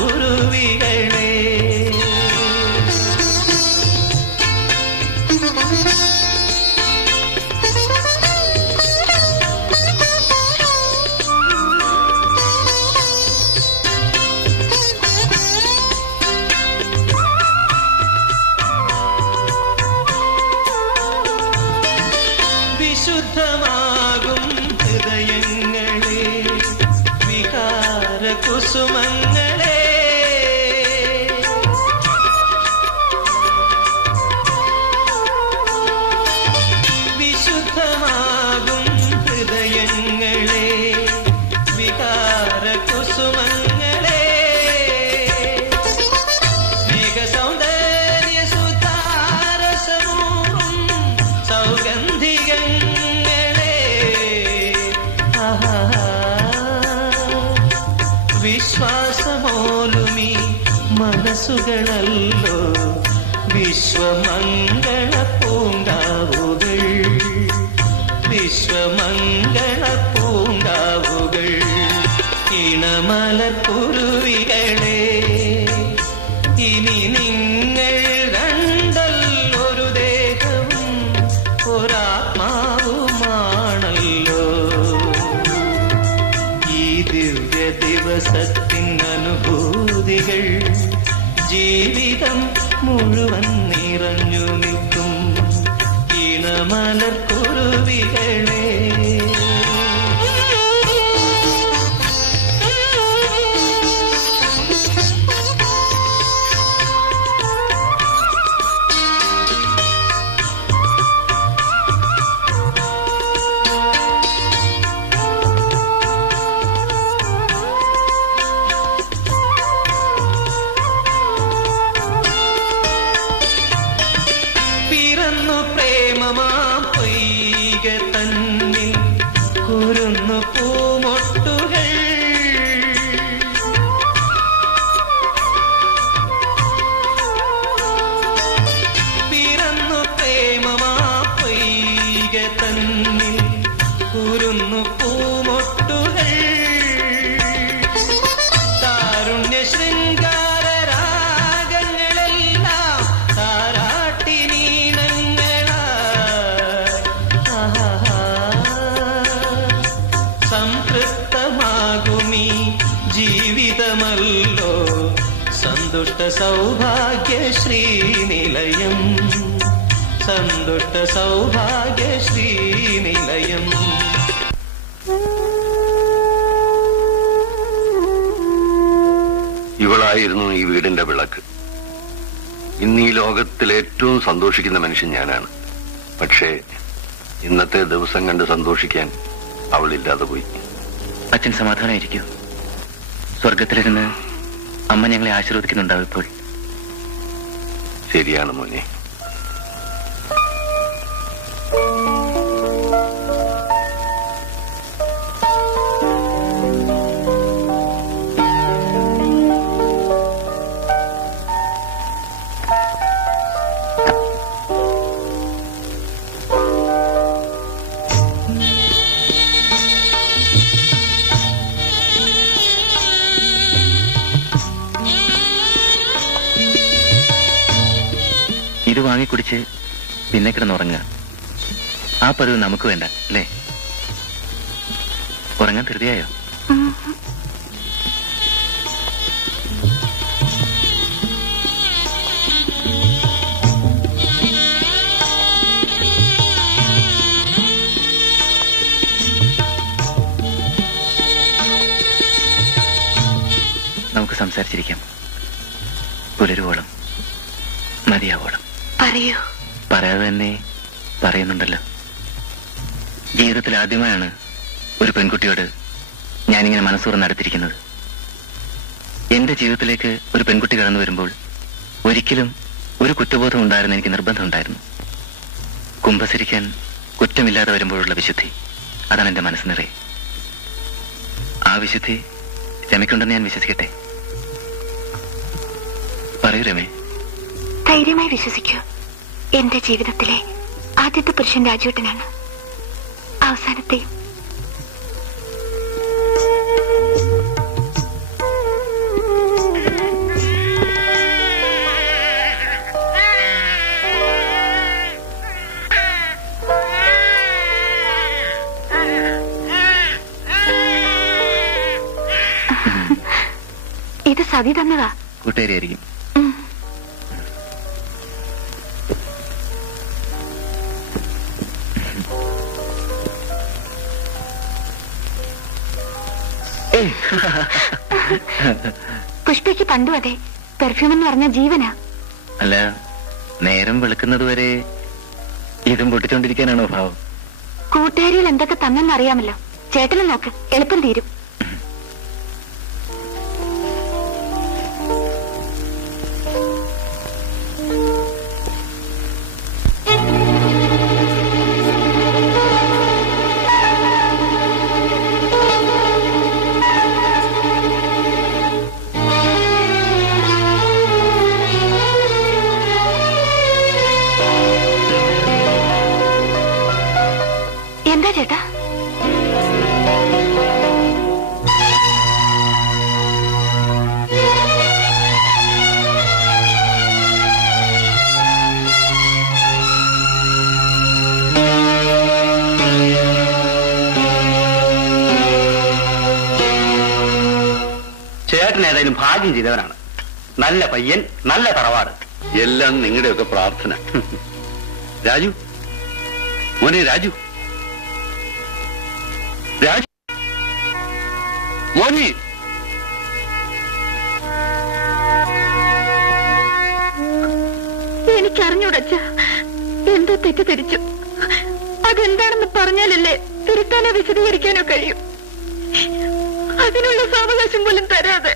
വിശുദ്ധമാകും ഹൃദയങ്ങളെ വികാരകുസുമങ്ങളെ വിശുദ്ധമാകും ഹൃദയങ്ങളെ വികാരകുസുമങ്ങളെ മേഘസൗന്ദര്യ സുധാരസമൂഹം സൗഗന്ധികങ്ങളെ വിശ്വാസമോലുമീ മനസ്സുകളല്ലോ വിശ്വമംഗള പൂങ്കാവുകൾ. വിശ്വമംഗള പൂങ്കാവുകൾ. ഈണമലർക്കുരുവികളെ ഇനി നിങ്ങൾ രണ്ടല്ലൊരു ദേഹവും ഒരാത്മാവുമാണല്ലോ. ഈ ദിവ്യ ദിവസത്തിൻ അനുഭൂതികൾ ജീവിതം മുഴുവൻ നിറഞ്ഞു നിൽക്കും. ഈണമലർക്കുരുവികളെ പിറന്നു പ്രേമമാ പൊയ്ക തന്നിൽ കുരുന്നു പൂമൊട്ടുകൾ. പിറന്നു പ്രേമമാ പൊയ്ക തന്നിൽ കുരുന്നു പൂമൊട്ടുകൾ. താരുണ്യ ശൃംഗാര രാഗങ്ങളെല്ലാം സംതൃപ്തമാകുമീ ജീവിതമല്ലോ സന്തുഷ്ട സൗഭാഗ്യ ശ്രീനിലയം. സന്തുഷ്ട സൗഭാഗ്യ ശ്രീനിലയം. ഇവളായിരുന്നു ഈ വീടിന്റെ വിളക്ക്. ഇന്ന് ഈ ലോകത്തിൽ ഏറ്റവും സന്തോഷിക്കുന്ന മനുഷ്യൻ ഞാനാണ്. പക്ഷേ ഇന്നത്തെ ദിവസം കണ്ട് സന്തോഷിക്കാൻ അവളില്ലാതെ പോയി. അച്ഛൻ സമാധാനമായിരിക്കൂ. സ്വർഗത്തിലിരുന്ന് അമ്മ ഞങ്ങളെ ആശീർവദിക്കുന്നുണ്ടാവും ഇപ്പോൾ. ശരിയാണ് മോനെ. ഇത് വാങ്ങിക്കുടിച്ച് പിന്നെ കിടന്നുറങ്ങുക. ആ പതിവ് നമുക്ക് വേണ്ട അല്ലേ? ഉറങ്ങാൻ ധൃതിയായോ? നമുക്ക് സംസാരിച്ചിരിക്കാം. പുലരുവോളം, മതിയാവോളം. പറയൂ. പറയാതെ തന്നെ പറയുന്നുണ്ടല്ലോ. ജീവിതത്തിൽ ആദ്യമായാണ് ഒരു പെൺകുട്ടിയോട് ഞാനിങ്ങനെ മനസ്സുറന്ന് അടുത്തിരിക്കുന്നത്. എന്റെ ജീവിതത്തിലേക്ക് ഒരു പെൺകുട്ടി കടന്നു വരുമ്പോൾ ഒരിക്കലും ഒരു കുറ്റബോധം ഉണ്ടായിരുന്ന എനിക്ക് നിർബന്ധമുണ്ടായിരുന്നു. കുമ്പസരിക്കാൻ കുറ്റമില്ലാതെ വരുമ്പോഴുള്ള വിശുദ്ധി, അതാണ് എന്റെ മനസ്സ് നിറയെ. ആ വിശുദ്ധി രമയ്ക്കുണ്ടെന്ന് ഞാൻ വിശ്വസിക്കട്ടെ? പറയൂ രമേ. ധൈര്യമായി വിശ്വസിക്കൂ. എന്റെ ജീവിതത്തിലെ ആദ്യത്തെ പുരുഷൻ രാജുവേട്ടനാണ്, അവസാനത്തെയും. ഇത് സതി തന്നതാ. കൂട്ടുകാരിയായിരിക്കും. പുഷ്പയ്ക്ക് പണ്ടും അതെ, പെർഫ്യൂം എന്ന് പറഞ്ഞ ജീവനാ. അല്ല, നേരം വെളുക്കുന്നത് വരെ ഇതും പൊട്ടിച്ചോണ്ടിരിക്കാനാണോ ഭാവം? കൂട്ടുകാരികൾ എന്തൊക്കെ തന്നെന്നറിയാമല്ലോ. ചേട്ടനെ നോക്ക്, എളുപ്പം തീരും. എന്താ ചേട്ടാ? ചേട്ടൻ ഏതായാലും ഭാഗ്യം ചെയ്തവനാണ്. നല്ല പയ്യൻ, നല്ല തറവാട്. എല്ലാം നിങ്ങളുടെയൊക്കെ പ്രാർത്ഥന. രാജു, മോനെ രാജു, രാജു മോനെ. എനിക്കറിഞ്ഞൂടച്ച, എന്തോ തെറ്റിദ്ധരിച്ചു. അതെന്താണെന്ന് പറഞ്ഞാലല്ലേ തിരുത്താനോ വിശദീകരിക്കാനോ കഴിയും. അതിനുള്ള സാവകാശം പോലും തരാതെ.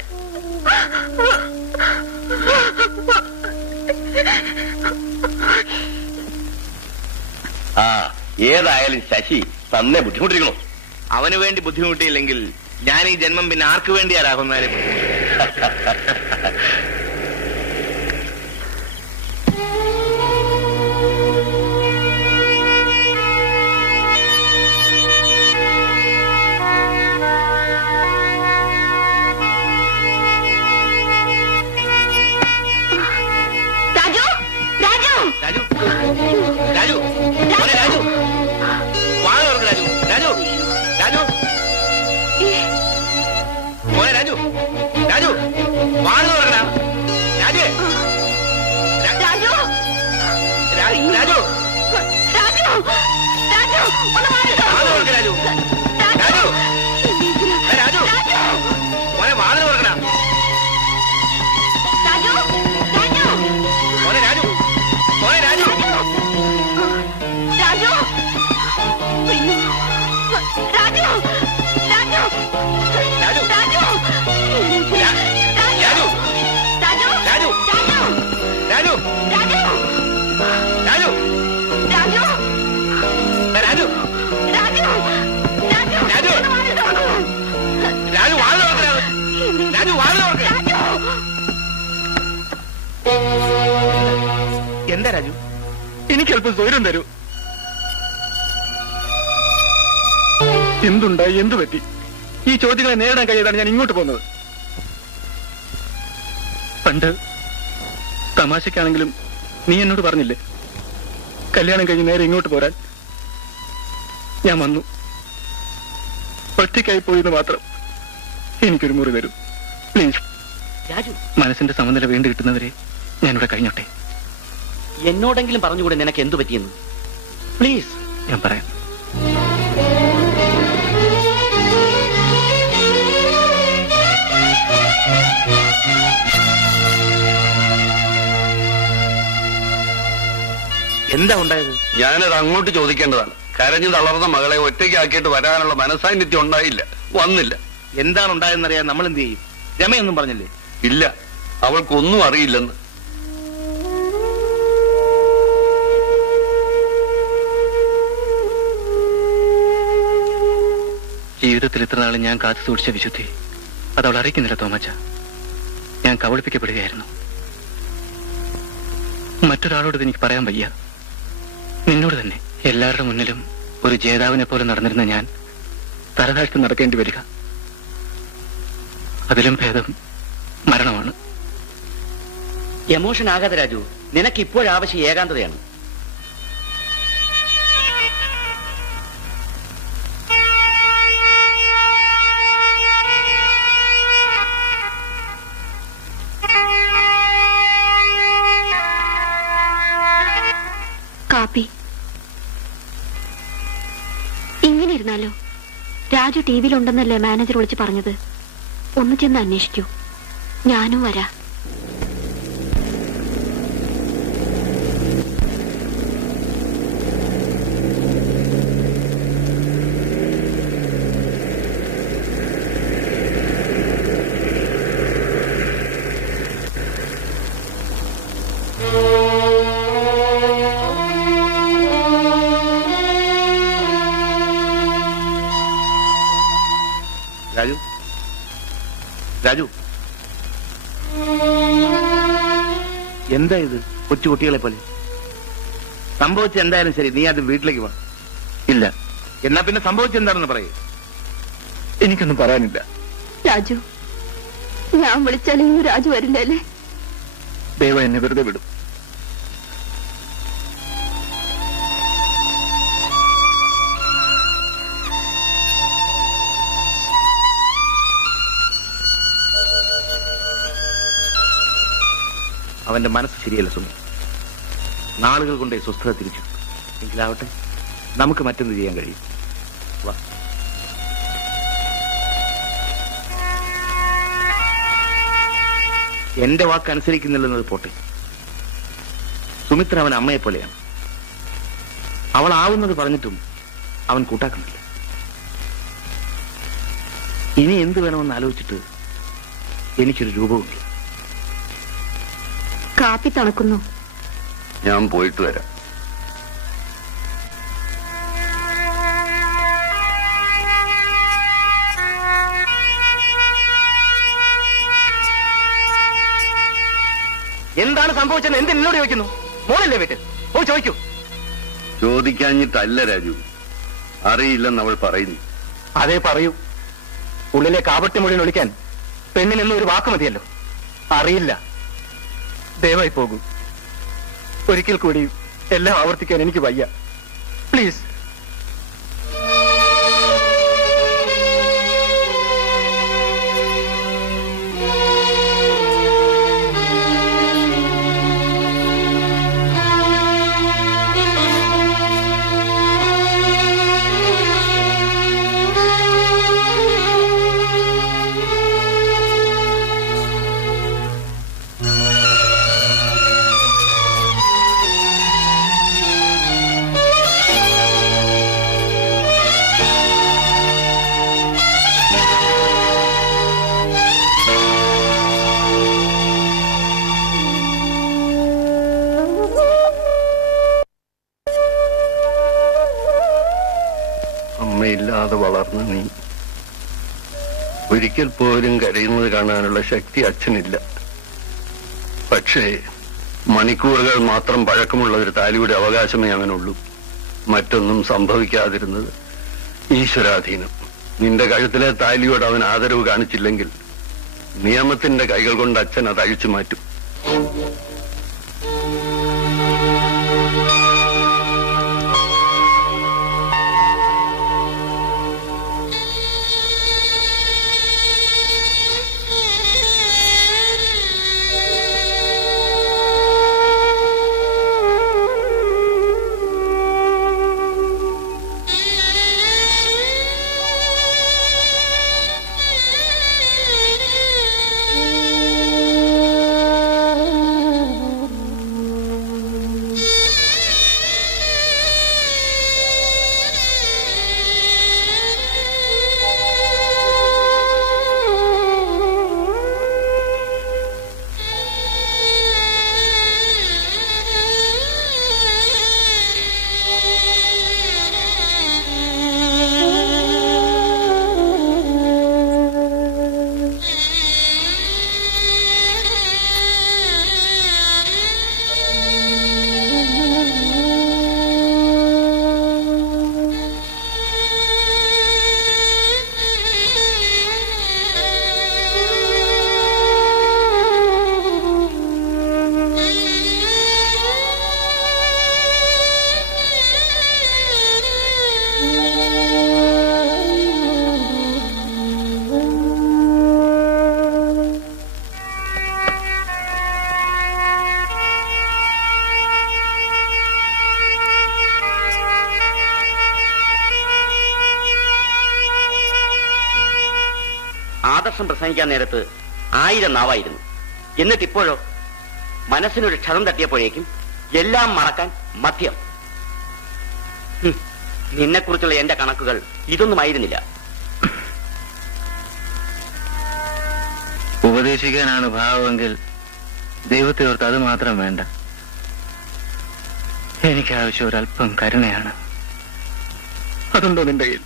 ആ, ഏതായാലും ശശി തന്നെ ബുദ്ധിമുട്ടിരിക്കണോ? അവന് വേണ്ടി ബുദ്ധിമുട്ടിയില്ലെങ്കിൽ ഞാൻ ഈ ജന്മം പിന്നെ ആർക്ക് വേണ്ടിയാ രാഘവനാരെ? രാജു, രാജു, രാജു, രാജു, മോനെ രാജു, വാ തുറക്ക് രാജു, രാജു, രാജു, മോനെ രാജു, രാജു, വാ തുറക്കണ രാജു, രാജു, രാജു, രാജു, രാജു, ഒന്ന് മാറിക്കോ. വാ തുറക്ക് രാജു, രാജു, രാജു, മോനെ വാ തുറക്കണ രാജു, രാജു, മോനെ രാജു, മോനെ രാജു, രാജു, അയ്യോ, രാജു, രാജു, രാജു, രാജു, രാജു, രാജു, രാജു, രാജു, രാജു, രാജു, രാജു, രാജു, രാജു, രാജു, രാജു, ഒന്ന് മാറിക്കോ. രാജു വാ തുറക്കണ രാജു, വാ തുറക്ക്. എന്താ രാജു? എനിക്ക് അല്പം സ്വൈരം തരൂ. എന്തുണ്ടായി, എന്തു പറ്റി? ഈ ചോദ്യങ്ങളെ നേരിടാൻ കഴിയാതാണ് ഞാൻ ഇങ്ങോട്ട് പോകുന്നത്. പണ്ട് തമാശക്കാണെങ്കിലും നീ എന്നോട് പറഞ്ഞില്ലേ കല്യാണം കഴിഞ്ഞ് നേരെ ഇങ്ങോട്ട് പോരാൻ? ഞാൻ വന്നു. ഒറ്റയ്ക്കായി പോയെന്ന് മാത്രം. എനിക്കൊരു മുറി തരൂ പ്ലീസ്. രാജു, മനസ്സിന്റെ സമനില വീണ്ടും കിട്ടുന്നവരെ ഞാനിവിടെ കഴിഞ്ഞോട്ടെ. എന്നോടെങ്കിലും പറഞ്ഞുകൂടെ നിനക്ക് എന്തു പറ്റിയെന്ന്? പ്ലീസ്. ഞാൻ പറയാം. എന്താ ഉണ്ടായത്? ഞാനത് അങ്ങോട്ട് ചോദിക്കേണ്ടതാണ്. കരഞ്ഞു തളർന്ന മകളെ ഒറ്റയ്ക്കാക്കിയിട്ട് വരാനുള്ള മനസാന്നിധ്യം ഉണ്ടായില്ല, വന്നില്ല. എന്താണ് ഉണ്ടായെന്നറിയാൻ നമ്മൾ എന്ത് ചെയ്യും? രമയൊന്നും പറഞ്ഞില്ലേ? ഇല്ല, അവൾക്കൊന്നും അറിയില്ലെന്ന്. ജീവിതത്തിൽ ഇത്ര നാളും ഞാൻ കാത്തു സൂക്ഷിച്ച വിശുദ്ധി അതവൾ അറിയിക്കുന്നില്ല തോമച്ച. ഞാൻ കബളിപ്പിക്കപ്പെടുകയായിരുന്നു. മറ്റൊരാളോട് ഇത് എനിക്ക് പറയാൻ വയ്യ, നിന്നോട് തന്നെ. എല്ലാവരുടെ മുന്നിലും ഒരു ജേതാവിനെ പോലെ നടന്നിരുന്ന ഞാൻ തലതാഴ്ത്തി നടക്കേണ്ടി വരിക. അതിലും ഭേദം മരണമാണ്. എമോഷൻ ആകാതെ രാജു, നിനക്ക് ഇപ്പോഴാവശ്യം ഏകാന്തതയാണ്. കാപ്പി. ഇങ്ങനെ ഇരുന്നാലോ? രാജു ടി വിയിലുണ്ടെന്നല്ലേ മാനേജർ വിളിച്ച് പറഞ്ഞത്? ഒന്ന് ചെന്ന് അന്വേഷിക്കൂ, ഞാനും വരാ. രാജു, രാജു, എന്താ ഇത്? കൊച്ചു കുട്ടികളെ പോലെ സംഭവിച്ച എന്തായാലും ശരി, നീ അത് വീട്ടിലേക്ക് വാ. ഇല്ല. എന്നാ പിന്നെ സംഭവിച്ചെന്താണെന്ന് പറയൂ. എനിക്കൊന്നും പറയാനില്ല. രാജു, ഞാൻ വിളിച്ചാലും രാജു വരില്ലല്ലേ? ദൈവം എന്നെ വെറുതെ വിടും. അവന്റെ മനസ്സ് ശരിയല്ല സുമി. നാളുകൾ കൊണ്ടേ സ്വസ്ഥത തിരിച്ചു. എങ്കിലാവട്ടെ, നമുക്ക് മറ്റൊന്ന് ചെയ്യാൻ കഴിയും. വാ. എന്റെ വാക്ക് അനുസരിക്കുന്നില്ലെന്നത് പോട്ടെ, സുമിത്ര അവൻ അമ്മയെ പോലെയാണ്. അവൾ ആവുന്നത് പറഞ്ഞിട്ടും അവൻ കൂട്ടാക്കുന്നില്ല. ഇനി എന്ത് വേണമെന്ന് ആലോചിച്ചിട്ട് എനിക്കൊരു രൂപവുമില്ല. കാപ്പി തണുക്കുന്നു. ഞാൻ പോയിട്ട് വരാം. എന്താണ് സംഭവിച്ചെന്ന് എന്ത് എന്നോട് ചോദിക്കുന്നു? മോളല്ലേ വീട്ടിൽ? ഓ, ചോദിക്കൂ. ചോദിക്കാഞ്ഞിട്ടല്ല രാജു, അറിയില്ലെന്ന് അവൾ പറയുന്നു. അതേ പറയൂ. ഉള്ളിലെ കാപട്യമൊഴിയിൽ ഒളിക്കാൻ പെണ്ണിനെന്നും ഒരു വാക്ക് മതിയല്ലോ. അറിയില്ല. ദയവായി പോകൂ. ഒരിക്കൽ കൂടി എല്ലാം ആവർത്തിക്കാൻ എനിക്ക് വയ്യ. പ്ലീസ്. അമ്മയില്ലാതെ വളർന്ന നീ ഒരിക്കൽ പോലും കരയുന്നത് കാണാനുള്ള ശക്തി അച്ഛനില്ല. പക്ഷേ മണിക്കൂറുകൾ മാത്രം പഴക്കമുള്ള ഒരു താലിയുടെ അവകാശമേ അവനുള്ളൂ. മറ്റൊന്നും സംഭവിക്കാതിരുന്നത് ഈശ്വരാധീനം. നിന്റെ കഴുത്തിലെ താലിയോട് അവൻ ആദരവ് കാണിച്ചില്ലെങ്കിൽ നിയമത്തിന്റെ കൈകൾ കൊണ്ട് അച്ഛൻ അത് അഴിച്ചു മാറ്റും. ആദർശം പ്രസംഗിക്കാൻ നേരത്ത് 1000 നാവായിരുന്നു. എന്നിട്ടിപ്പോഴോ മനസ്സിനൊരു ക്ഷതം തട്ടിയപ്പോഴേക്കും എല്ലാം മറക്കാൻ മദ്യം. നിന്നെക്കുറിച്ചുള്ള എന്റെ കണക്കുകൾ ഇതൊന്നുമായിരുന്നില്ല. ഉപദേശിക്കാനാണ് ഭാവമെങ്കിൽ ദൈവത്തെ ഓർത്ത് അത് മാത്രം വേണ്ട. എനിക്ക് ആവശ്യം ഒരല്പം കരുണയാണ്. അതുണ്ടോ നിന്റെ കയ്യിൽ?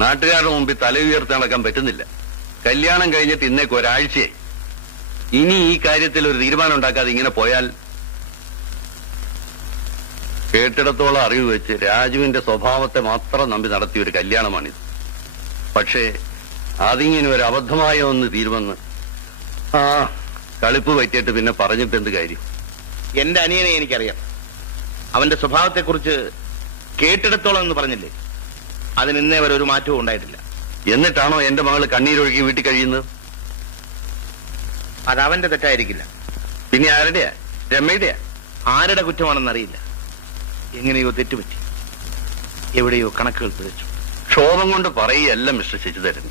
നാട്ടുകാരുടെ മുമ്പിൽ തല ഉയർത്തി നടക്കാൻ പറ്റുന്നില്ല. കല്യാണം കഴിഞ്ഞിട്ട് ഇന്നേക്ക് ഒരാഴ്ചയായി. ഇനി ഈ കാര്യത്തിൽ ഒരു തീരുമാനം ഉണ്ടാക്കാതെ ഇങ്ങനെ പോയാൽ, കേട്ടിടത്തോളം അറിവ് വെച്ച് രാജുവിന്റെ സ്വഭാവത്തെ മാത്രം നമ്പി നടത്തിയ ഒരു കല്യാണമാണിത്. പക്ഷേ അതിങ്ങനെ ഒരു അബദ്ധമായ ഒന്ന് തീരുമെന്ന് കളിപ്പ് പറ്റിയിട്ട് പിന്നെ പറഞ്ഞിട്ട് എന്ത് കാര്യം? എന്റെ അനിയനെ എനിക്കറിയാം. അവന്റെ സ്വഭാവത്തെക്കുറിച്ച് കേട്ടിടത്തോളം എന്ന് പറഞ്ഞില്ലേ, അതിന് ഇന്നേ വരെ ഒരു മാറ്റവും ഉണ്ടായിട്ടില്ല. എന്നിട്ടാണോ എന്റെ മകള് കണ്ണീരൊഴുകി വീട്ടിൽ കഴിയുന്നത്? അത് അവന്റെ തെറ്റായിരിക്കില്ല. പിന്നെ ആരുടെയാ? രമയുടെയാ? ആരുടെ കുറ്റമാണെന്നറിയില്ല. എങ്ങനെയോ തെറ്റുപറ്റി, എവിടെയോ കണക്കുകൾ പിഴച്ചു. ക്ഷോഭം കൊണ്ട് പറയുകയല്ല മിസ്റ്റർ ശശിധരൻ.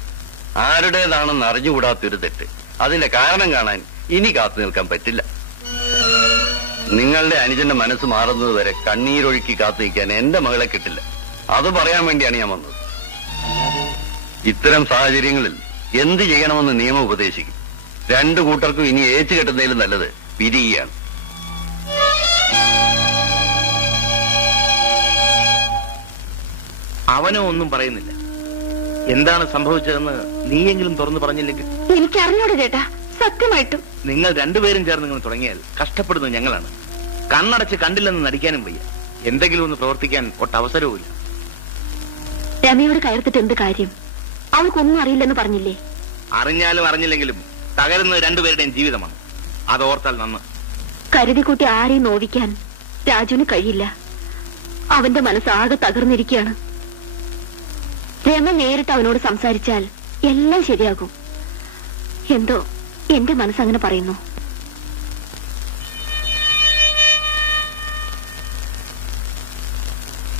ആരുടേതാണെന്ന് അറിഞ്ഞുകൂടാത്തൊരു തെറ്റ്, അതിന്റെ കാരണം കാണാൻ ഇനി കാത്തു നിൽക്കാൻ പറ്റില്ല. നിങ്ങളുടെ അനുജന്റെ മനസ്സ് മാറുന്നത് വരെ കണ്ണീരൊഴുക്കി കാത്തു നിൽക്കാൻ എന്റെ മകളെ കിട്ടില്ല. അത് പറയാൻ വേണ്ടിയാണ് ഞാൻ വന്നത്. ഇത്തരം സാഹചര്യങ്ങളിൽ എന്ത് ചെയ്യണമെന്ന് നിയമം ഉപദേശിക്കും. രണ്ടു കൂട്ടർക്കും ഇനി ഏച്ചു കെട്ടുന്നതിലും നല്ലത് പിരിയുകയാണ്. അവനോ ഒന്നും പറയുന്നില്ല. എന്താണ് സംഭവിച്ചതെന്ന് നീയെങ്കിലും തുറന്നു പറഞ്ഞില്ലെങ്കിൽ? എനിക്ക് അറിഞ്ഞോട് ചേട്ടാ, സത്യമായിട്ടും. നിങ്ങൾ രണ്ടുപേരും ചേർന്ന് ഇങ്ങനെ തുടങ്ങിയാൽ കഷ്ടപ്പെടുന്നത് ഞങ്ങളാണ്. കണ്ണടച്ച് കണ്ടില്ലെന്ന് നടിക്കാനും വയ്യ. എന്തെങ്കിലും ഒന്ന് പ്രവർത്തിക്കാൻ ഒട്ടവസരവുമില്ല. രമയോട് കയർത്തിട്ട് എന്ത് കാര്യം? അവൾക്കൊന്നും അറിയില്ലെന്ന് പറഞ്ഞില്ലേ? അറിഞ്ഞാലും അറിഞ്ഞില്ലെങ്കിലും തകരുന്നത് രണ്ടുപേരുടെയും ജീവിതമാണ്. അത് ഓർത്താൽ നന്ന്. കരുതിക്കൂട്ടി ആരെയും നോവിക്കാൻ രാജുവിന് കഴിയില്ല. അവന്റെ മനസ്സാകെ തകർന്നിരിക്കുകയാണ്. രമ നേരിട്ട് അവനോട് സംസാരിച്ചാൽ എല്ലാം ശരിയാകും. എന്തോ എന്റെ മനസ്സങ്ങനെ പറയുന്നു.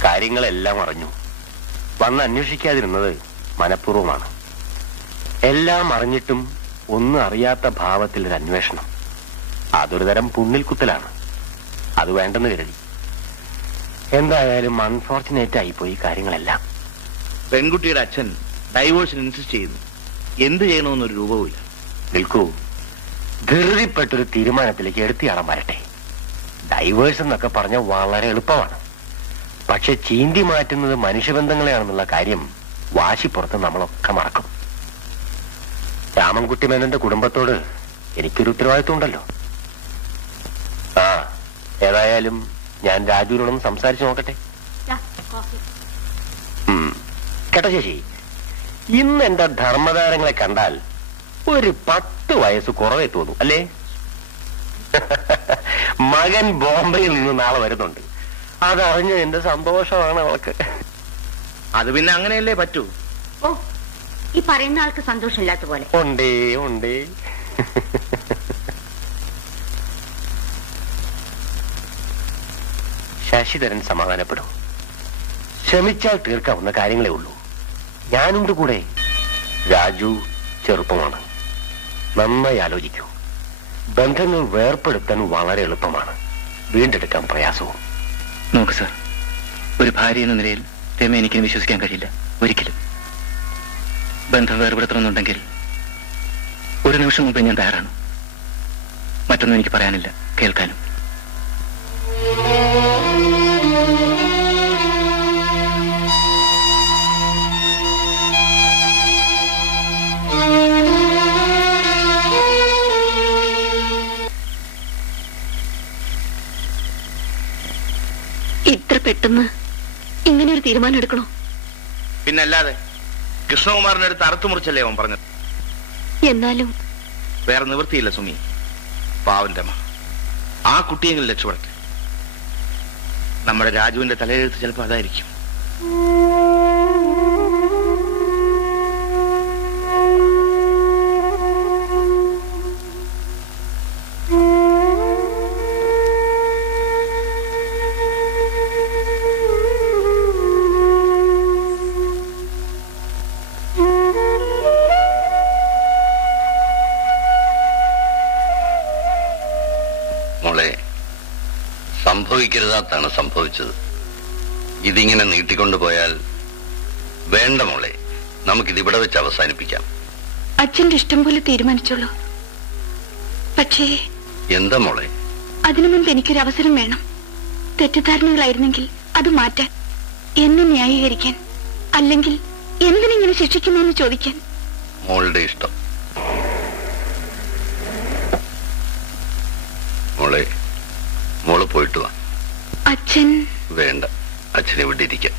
കാര്യങ്ങളെല്ലാം അറിഞ്ഞു. വന്ന് അന്വേഷിക്കാതിരുന്നത് മനഃപൂർവ്വമാണ്. എല്ലാം അറിഞ്ഞിട്ടും ഒന്നും അറിയാത്ത ഭാവത്തിൽ ഒരു അന്വേഷണം, അതൊരു തരം പുണ്ണിൽ കുത്തലാണ്. അത് വേണ്ടെന്ന് കരുതി. എന്തായാലും അൺഫോർച്ചുനേറ്റ് ആയിപ്പോയി കാര്യങ്ങളെല്ലാം. പെൺകുട്ടിയുടെ അച്ഛൻ ഡൈവോഴ്സിന് ഇൻസിസ്റ്റ് ചെയ്യുന്നു. എന്ത് ചെയ്യണമെന്നൊരു രൂപവുമില്ല. നിൽക്കൂ, ധൃതിപ്പെട്ടൊരു തീരുമാനത്തിലേക്ക് എടുത്തിയാളാൻ വരട്ടെ. ഡൈവേഴ്സ് എന്നൊക്കെ പറഞ്ഞ വളരെ എളുപ്പമാണ്. പക്ഷെ ചീന്തി മാറ്റുന്നത് മനുഷ്യബന്ധങ്ങളെയാണെന്നുള്ള കാര്യം വാശിപ്പുറത്ത് നമ്മളൊക്കെ മറക്കും. രാമൻകുട്ടി മേനോന്റെ കുടുംബത്തോട് എനിക്കൊരു ഉത്തരവാദിത്വം ഉണ്ടല്ലോ. ഏതായാലും ഞാൻ രാജുവിനോടൊന്ന് സംസാരിച്ചു നോക്കട്ടെ. കേട്ടോ ശശി, ഇന്ന് എന്റെ ധർമ്മതാരങ്ങളെ കണ്ടാൽ ഒരു 10 വയസ്സ് കുറവേ തോന്നും, അല്ലേ? മകൻ ബോംബെയിൽ നിന്ന് നാളെ വരുന്നുണ്ട്. അതറിഞ്ഞ് എന്റെ സന്തോഷമാണ് അവൾക്ക്. അത് പിന്നെ അങ്ങനെയല്ലേ പറ്റൂ. ഓ, ഈ പറയുന്ന ആൾക്ക് സന്തോഷമില്ലാത്ത പോലെ. ഉണ്ടേ ഉണ്ടേ. ശശിധരൻ സമാധാനപ്പെടും. ശ്രമിച്ചാൽ തീർക്കാവുന്ന കാര്യങ്ങളേ ഉള്ളൂ. ഞാനുണ്ട് കൂടെ. രാജു ചെറുപ്പമാണ്. നന്നായി ആലോചിക്കൂ. ബന്ധങ്ങൾ വേർപ്പെടുത്താൻ വളരെ എളുപ്പമാണ്, വീണ്ടെടുക്കാൻ പ്രയാസവും. നോക്ക് സാർ, ഒരു ഭാര്യ എന്ന നിലയിൽ രമ എനിക്ക് വിശ്വസിക്കാൻ കഴിയില്ല ഒരിക്കലും. ബന്ധം വേർപെടുത്തണമെന്നുണ്ടെങ്കിൽ ഒരു നിമിഷം മുമ്പേ ഞാൻ തയ്യാറാണ്. മറ്റൊന്നും എനിക്ക് പറയാനില്ല, കേൾക്കാനും. ഇത്ര പെട്ടെന്ന് ഇങ്ങനെ ഒരു തീരുമാനം എടുക്കണോ? പിന്നല്ലാതെ. കൃഷ്ണകുമാറിന്റെ അടുത്ത് അറുത്തു മുറിച്ചല്ലേ അവൻ പറഞ്ഞത്. എന്നാലും വേറെ നിവൃത്തിയില്ല സുമി. പാവന്റെ അമ്മ ആ കുട്ടിയെങ്കിലും രക്ഷപ്പെടട്ടെ. നമ്മുടെ രാജുവിന്റെ തലയെഴുത്ത് ചിലപ്പോൾ അതായിരിക്കും. ക്ഷമിക്കരുതാത്താണ് സംഭവിച്ചത്. ഇതിങ്ങനെ നീട്ടിക്കൊണ്ടുപോയാൽ വേണ്ട മോളെ, നമുക്കിതിവിടെ വെച്ച് അവസാനിപ്പിക്കാം. അച്ഛന്റെ ഇഷ്ടം പോലെ തീരുമാനിച്ചോളൂ. പക്ഷേ എന്താ മോളെ? അതിനു മുൻപ് എനിക്കൊരു അവസരം വേണം. തെറ്റിദ്ധാരണകളായിരുന്നെങ്കിൽ അത് മാറ്റാൻ, എന്നെ ന്യായീകരിക്കാൻ, അല്ലെങ്കിൽ എന്തിനിങ്ങനെ ശിക്ഷിക്കുന്നെന്ന് ചോദിക്കാൻ. മോളുടെ ഇഷ്ടം. മോള് പോയിട്ട് വാ. അച്ഛൻ വേണ്ട, അച്ഛനെ ഇവിടെ ഇരിക്കാം.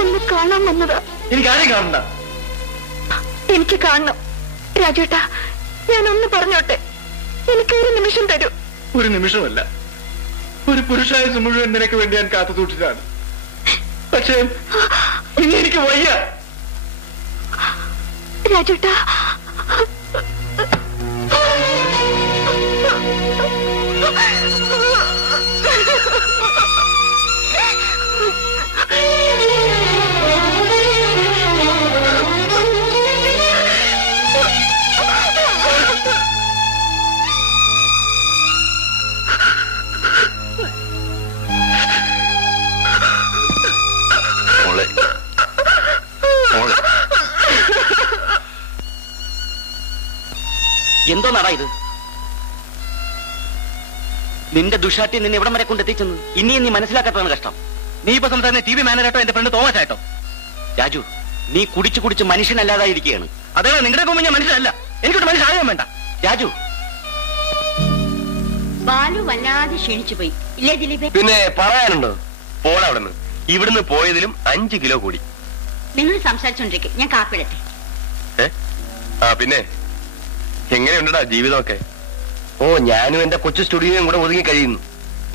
ഒന്ന് കാണാൻ വന്നതാ. എനിക്ക് ആരെയും കാണണ്ട. എനിക്ക് കാണണം രാജേട്ടാ. ഞാനൊന്ന് പറഞ്ഞോട്ടെ, എനിക്ക് ഒരു നിമിഷം തരൂ. ഒരു നിമിഷമല്ല, ഒരു പുരുഷായുസ് മുഴുവൻ നിനക്ക് വേണ്ടി ഞാൻ കാത്തു സൂക്ഷിച്ചതാണ്. പക്ഷേ ഇനി എനിക്ക് വയ്യ. രാജേട്ടാ, എന്തോ നടാ ഇത്? നിന്റെ ദുഷാട്ടി നിന്നെ ഇവിടം വരെ കൊണ്ടെത്തിച്ചെന്ന് ഇനിയും നീ മനസ്സിലാക്കാത്തതാണ് കഷ്ടം. നീ ഇപ്പൊ സംസാരിക്കുന്ന TV മാനേജായിട്ടോ എന്റെ ഫ്രണ്ട് തോമസ് ആയിട്ടോ? രാജു, നീ കുടിച്ചു കുടിച്ച് മനുഷ്യനല്ലാതായിരിക്കുകയാണ്. അതേ നിങ്ങളുടെ മുമ്പ് ഞാൻ മനുഷ്യനല്ല. എനിക്കൊരു മനുഷ്യനാകാൻ വേണ്ട. രാജു, ബാലു വല്ലാതെ ക്ഷീണിച്ചു പോയി ഇല്ലേ ദിലീപേ? പിന്നെ പറയാനുണ്ടോ? പോളവിടുന്ന് ഇവിടുന്ന് പോയതിലും 5 കിലോ കൂടി. നിങ്ങൾ സംസാരിച്ചോണ്ടിരിക്കും, ഞാൻ കാപ്പിടട്ടെ. പിന്നെ എങ്ങനെയുണ്ടടാ ജീവിതമൊക്കെ? ഓ, ഞാനും എന്റെ കൊച്ചു സ്റ്റുഡിയോയും കൂടെ ഒതുങ്ങി കഴിയുന്നു.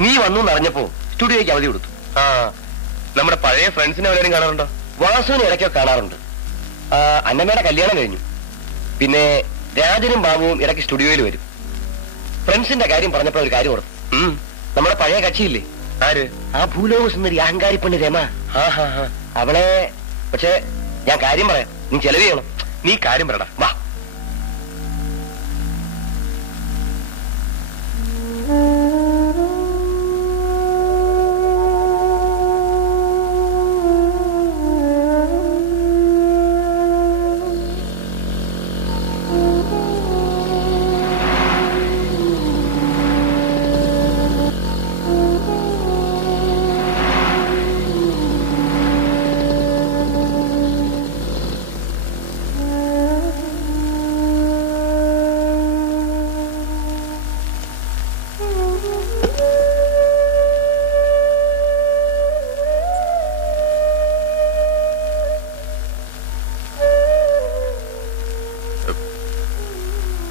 നീ വന്നു എന്നറിഞ്ഞപ്പോ സ്റ്റുഡിയോയ്ക്ക് അവധി കൊടുത്തു. നമ്മുടെ പഴയ ഫ്രണ്ട്സിനെ എല്ലാവരും കാണാറുണ്ടോ? വാസുവിനെ ഇടയ്ക്കൊക്കെ കാണാറുണ്ട്. അന്നമ്മയുടെ കല്യാണം കഴിഞ്ഞു. പിന്നെ രാജനും ബാബുവും ഇടയ്ക്ക് സ്റ്റുഡിയോയിൽ വരും. ഫ്രണ്ട്സിന്റെ കാര്യം പറഞ്ഞപ്പോ ഒരു കാര്യം ഓർത്തു. നമ്മുടെ പഴയ കക്ഷിയില്ലേ, ആര്? ആ ഭൂലോക സുന്ദരി അഹങ്കാരി പെണ്ണ് രമ. അവളെ പക്ഷെ ഞാൻ കാര്യം പറയാം, നീ ചെലവ് ചെയ്യണം. നീ കാര്യം പറയടാ, വാ.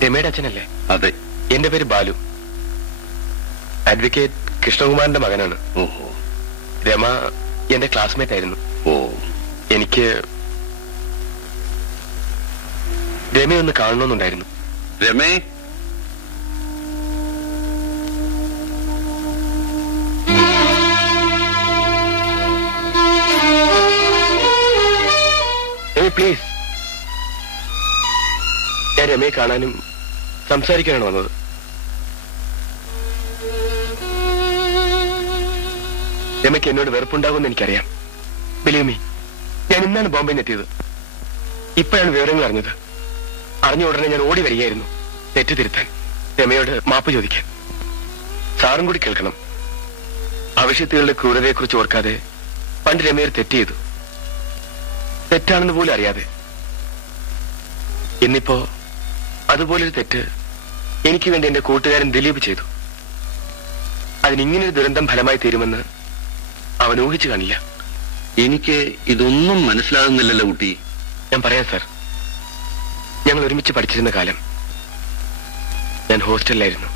രമയുടെ അച്ഛനല്ലേ? അതെ. എന്റെ പേര് ബാലു. അഡ്വക്കേറ്റ് കൃഷ്ണകുമാറിന്റെ മകനാണ്. ഓഹോ. രമ എന്റെ ക്ലാസ്മേറ്റ് ആയിരുന്നു. ഓ. എനിക്ക് രമയൊന്ന് കാണണമെന്നുണ്ടായിരുന്നു. രമേ, പ്ലീസ്. ഞാൻ രമയെ കാണാനും സംസാരിക്കാനാണ് വന്നത്. രമയ്ക്ക് എന്നോട് വെറുപ്പുണ്ടാകുമെന്ന് എനിക്കറിയാം. ബിലീവ് മീ, ഞാൻ ഇന്നാണ് ബോംബെയിൽ എത്തിയത്. ഇപ്പോഴാണ് വിവരങ്ങൾ അറിഞ്ഞത്. അറിഞ്ഞ ഉടനെ ഞാൻ ഓടി വരികയായിരുന്നു തെറ്റ് തിരുത്താൻ, രമയോട് മാപ്പ് ചോദിക്കാൻ. സാറും കൂടി കേൾക്കണം. ആവശ്യത്തുകളുടെ ക്രൂരതയെക്കുറിച്ച് ഓർക്കാതെ പണ്ട് രമയൊരു തെറ്റ് ചെയ്തു, തെറ്റാണെന്ന് പോലും അറിയാതെ. ഇന്നിപ്പോ അതുപോലൊരു തെറ്റ് എനിക്ക് വേണ്ടി എന്റെ കൂട്ടുകാരൻ ദിലീപ് ചെയ്തു. അതിനിങ്ങനൊരു ദുരന്തം ഫലമായി തീരുമെന്ന് അവൻ ഊഹിച്ചു കാണില്ല. എനിക്ക് ഇതൊന്നും മനസ്സിലാകുന്നില്ലല്ലോ കുട്ടി. ഞാൻ പറയാം സാർ, ഞങ്ങൾ ഒരുമിച്ച് പഠിച്ചിരുന്ന കാലം ഞാൻ ഹോസ്റ്റലിലായിരുന്നു.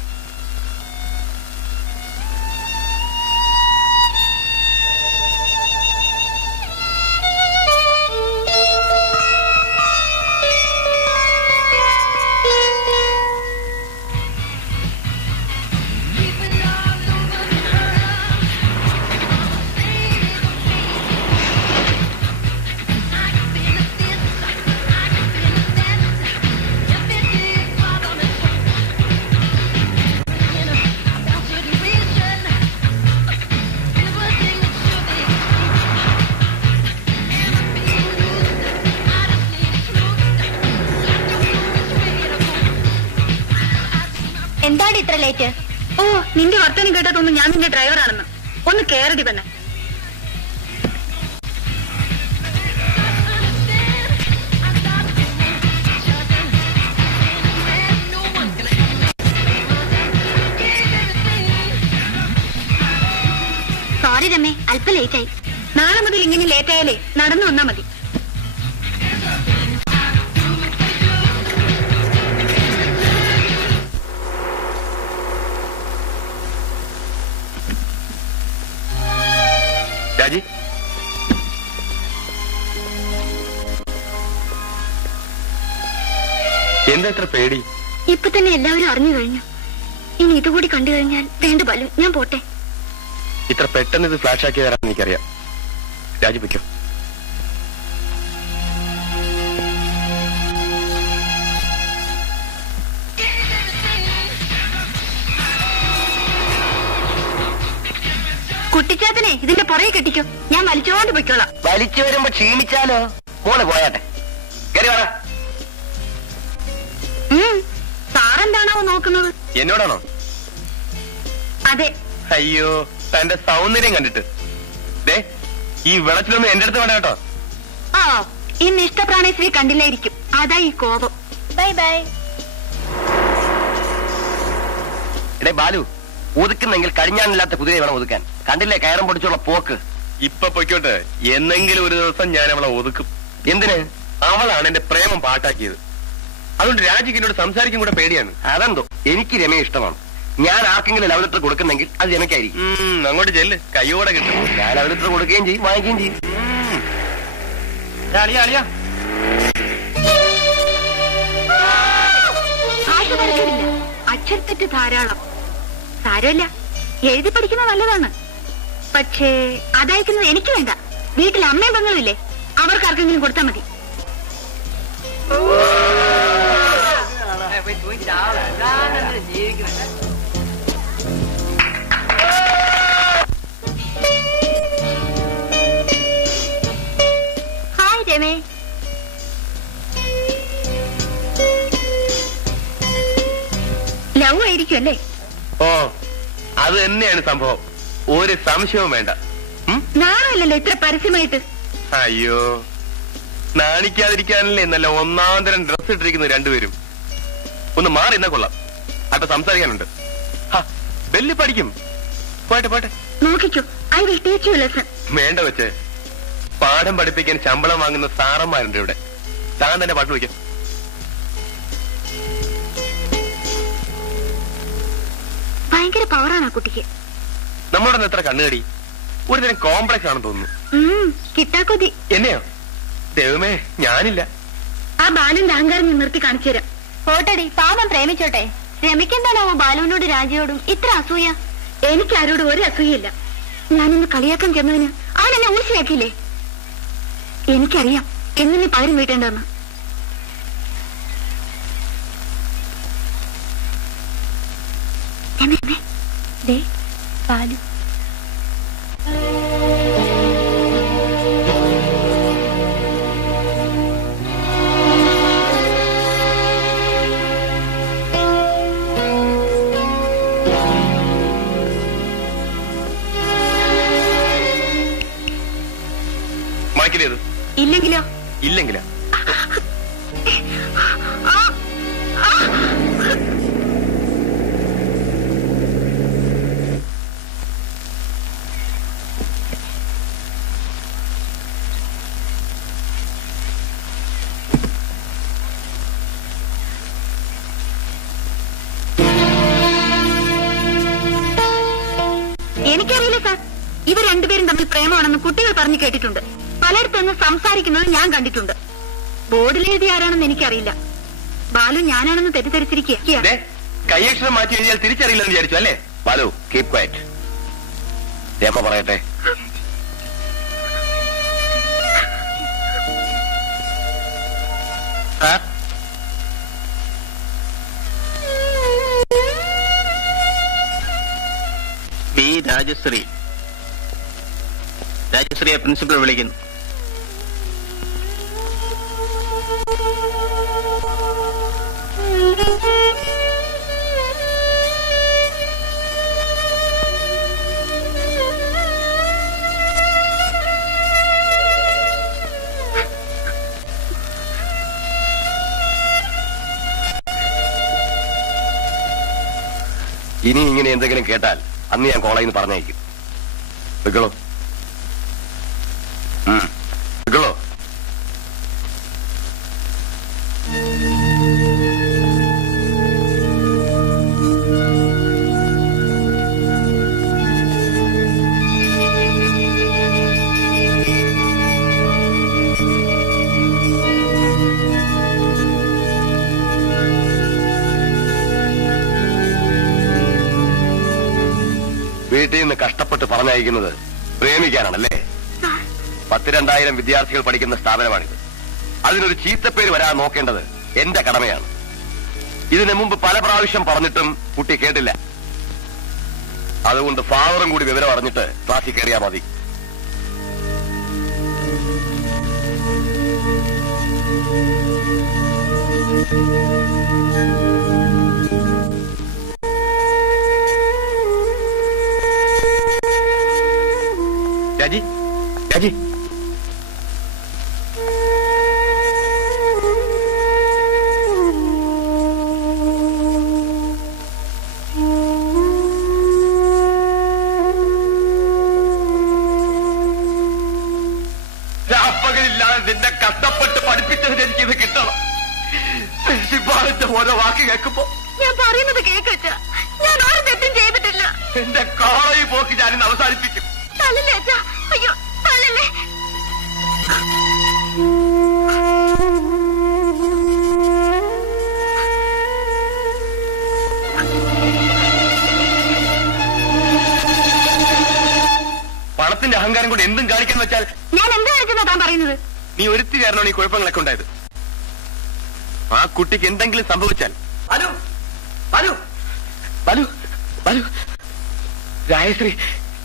ലേറ്റ്? ഓ, നിന്റെ വർത്തമാനം കേട്ടതൊന്നും ഞാൻ നിന്റെ ഡ്രൈവറാണെന്ന്. ഒന്ന് കേറടി പെണ്ണെ. സോറി രമേ, അല്പം ലേറ്റായി. നാളെ മുതൽ ഇങ്ങനെ ലേറ്റായാലേ നടന്നു വന്നാ മതി. രാജി, എന്താ ഇത്ര പേടി? ഇപ്പൊ തന്നെ എല്ലാവരും അറിഞ്ഞു കഴിഞ്ഞു. ഇനി ഇതുകൂടി കണ്ടു കഴിഞ്ഞാൽ വേണ്ട ബാലു, ഞാൻ പോട്ടെ. ഇത്ര പെട്ടെന്ന് ഇത് ഫ്ലാഷ് ആക്കി തരാൻ എനിക്കറിയാം. രാജി പൊയ്ക്കോ. കുട്ടിച്ചാത്തനെ ഇതിന്റെ പുറകെ കെട്ടിക്കോ, ഞാൻ വലിച്ചോണ്ട് പൊയ്ക്കോളാം. വലിച്ചു വരുമ്പോ ക്ഷീണിച്ചാലോ? മോള് പോയാട്ടെ. കയറി വേണ. സാറെന്താണോ നോക്കുന്നത്? എന്നോടാണോ? അതെ. അയ്യോ, തന്റെ സൗന്ദര്യം കണ്ടിട്ട്. ദേ, ഈ വെള്ളത്തിലൊന്നും എന്റെ അടുത്ത് വേണ്ട കേട്ടോ. ആ, ഇന്ന് ഇഷ്ടപ്രാണേശ്വരി കണ്ടില്ലായിരിക്കും, അതാ ഈ കോപം. Bye bye. എടേ ബാലു, ഒതുക്കുന്നെങ്കിൽ കടിഞ്ഞാണില്ലാത്ത കുതിരയെ വേണം ഒതുക്കാൻ. കണ്ടില്ലേ കയറും പൊടിച്ചുള്ള പോക്ക്? ഇപ്പൊ പൊയ്ക്കോട്ടെ, എന്നെങ്കിലും ഒരു ദിവസം ഞാൻ അവളെ ഒതുക്കും. എന്തിന്? അവളാണ് എന്റെ പ്രേമം പാട്ടാക്കിയത്. അതുകൊണ്ട് രാജിക്ക് എന്നോട് സംസാരിക്കും കൂടെ പേടിയാണ്. അതെന്തോ, എനിക്ക് രമയെ ഇഷ്ടമാണ്. ഞാൻ ആർക്കെങ്കിലും ലവ് ലെറ്റർ കൊടുക്കുന്നെങ്കിൽ അത് രമയ്ക്കായിരിക്കും. അങ്ങോട്ട് ചെല്ല്, കയ്യോടെ കിട്ടും. ഞാൻ ലവ് ലെറ്റർ കൊടുക്കുകയും ചെയ്യും, വാങ്ങിക്കുകയും ചെയ്യും. അക്ഷരത്തെറ്റ് ധാരാളം. സാരമില്ല, എഴുതി പഠിക്കുന്നത് നല്ലതാണ്. പക്ഷേ അതയക്കുന്നത് എനിക്ക് വേണ്ട. വീട്ടിൽ അമ്മയും പെങ്ങളുമില്ലേ, അവർക്ക് ആർക്കെങ്കിലും കൊടുത്താൽ മതി. ഹായ് രമേ. ലവ് ആയിരിക്കും അല്ലേ? ഓ, അത് തന്നെയാണ് സംഭവം. ഒരു സംശയവും വേണ്ട. നാണമല്ലല്ലോ ഇത്ര പരസ്യമായിട്ട്. അയ്യോ, നാണിക്കാതിരിക്കാനല്ലേ നല്ല ഒന്നാം തരം ഡ്രസ് ഇട്ടിരിക്കുന്നു രണ്ടുപേരും. ഒന്ന് മാറി എന്നാ കൊള്ളാം, അപ്പൊ സംസാരിക്കാനുണ്ട്. ബെല്ല് പഠിക്കും. പോട്ടെ പോട്ടെ. നോക്കിക്കോ, I will teach you lesson. വേണ്ട വെച്ച്, പാഠം പഠിപ്പിക്കാൻ ശമ്പളം വാങ്ങുന്ന സാറന്മാരുണ്ട് ഇവിടെ. താൻ തന്നെ പാട്ട് വയ്ക്കും. ഭയങ്കര പവറാണ് ആ കുട്ടിക്ക്. നമ്മളോടൊന്ന് എത്ര കണ്ണുകടി. ഒരു തരം കോംപ്ലക്സ് ആണെന്ന് തോന്നുന്നു. കിട്ടാക്കൊതി. എന്നെയോ? ദൈവമേ, ഞാനില്ല. ആ ബാലുവിന്റെ അഹങ്കാരം ഞാൻ നിർത്തി കാണിച്ചു തരാം. പോട്ടടി, പാപം പ്രേമിച്ചോട്ടെ. രമിക്കെന്താണാവോ ബാലുവിനോട് രാജയോടും ഇത്ര അസൂയ? എനിക്ക് ആരോടും ഒരു അസൂയയില്ല. ഞാനിന്ന് കളിയാക്കാൻ ചെന്നതിന് അവൻ എന്നെ ഊർച്ചയാക്കിയില്ലേ? എനിക്കറിയാം എങ്ങനെ പകരം വീട്ടേണ്ടെന്ന്. ബാലു മാക്കിലേത്? ഇല്ലെങ്കിലോ? ഇല്ലെങ്കിലാ? എനിക്കറിയില്ല സാർ. ഇവർ രണ്ടുപേരും തമ്മിൽ പ്രേമമാണെന്ന് കുട്ടികൾ പറഞ്ഞു കേട്ടിട്ടുണ്ട്. പലയിടത്തുനിന്ന് സംസാരിക്കുന്നത് ഞാൻ കണ്ടിട്ടുണ്ട്. ബോർഡിലെഴുതി ആരാണെന്ന് എനിക്കറിയില്ല. ബാലു ഞാനാണെന്ന് തെറ്റിദ്ധരിച്ചിരിക്കുക. കൈയക്ഷരം മാറ്റി കഴിഞ്ഞാൽ തിരിച്ചറിയില്ലെന്ന് വിചാരിച്ചു അല്ലേ? Balu, keep quiet. രമ പറയട്ടെ. ബി രാജശ്രീ. രാജശ്രീയെ പ്രിൻസിപ്പൽ വിളിക്കുന്നു. ഇനി ഇങ്ങനെ എന്തെങ്കിലും കേട്ടാൽ അന്ന് ഞാൻ കോളേജിൽ നിന്ന് പറഞ്ഞയക്കും. വെക്കളോ വെക്കളോ. വീട്ടിൽ നിന്ന് കഷ്ടപ്പെട്ട് പറഞ്ഞയക്കുന്നത് പ്രേമിക്കാനാണല്ലേ? 10,000 വിദ്യാർത്ഥികൾ പഠിക്കുന്ന സ്ഥാപനമാണിത്. അതിനൊരു ചീത്തപ്പേര് വരാൻ നോക്കേണ്ടത് എന്റെ കടമയാണ്. ഇതിനു മുമ്പ് പല പ്രാവശ്യം പറഞ്ഞിട്ടും കുട്ടി കേട്ടില്ല. അതുകൊണ്ട് ഫാദറും കൂടി വിവരം അറിഞ്ഞിട്ട് ക്ലാസ്സിൽ കയറിയാ മതി. രാജി രാജി രാപ്പകലില്ലാതെ നിന്നെ കഷ്ടപ്പെട്ട് പഠിപ്പിച്ചതിന് എനിക്കിത് കിട്ടണം. പ്രിൻസിപ്പാളിന്റെ ഓരോ വാക്ക് കേൾക്കുമ്പോ ഞാൻ പറയുന്നത് കേക്കച്ച. ഞാൻ ഒരു തെറ്റും ചെയ്തിട്ടില്ല. എന്റെ കോളേജിൽ പോക്ക് ഞാനിന്ന് അവസാനിപ്പിക്കും. തല്ലല്ലേ അച്ഛാ. അയ്യോ തല്ലല്ലേ. പണത്തിന്റെ അഹങ്കാരം കൊണ്ട് എന്തും കാണിക്കാന്ന് വെച്ചാൽ ഞാൻ എന്ത് കാണിച്ചെന്നാ താൻ പറയുന്നത്? നീ ഒരുത്തി കാരണമാണ് ഈ കുഴപ്പങ്ങളൊക്കെ ഉണ്ടായത്. ആ കുട്ടിക്ക് എന്തെങ്കിലും സംഭവിച്ചാൽ ബാലു ബാലു ബാലു ബാലു രായശ്രീ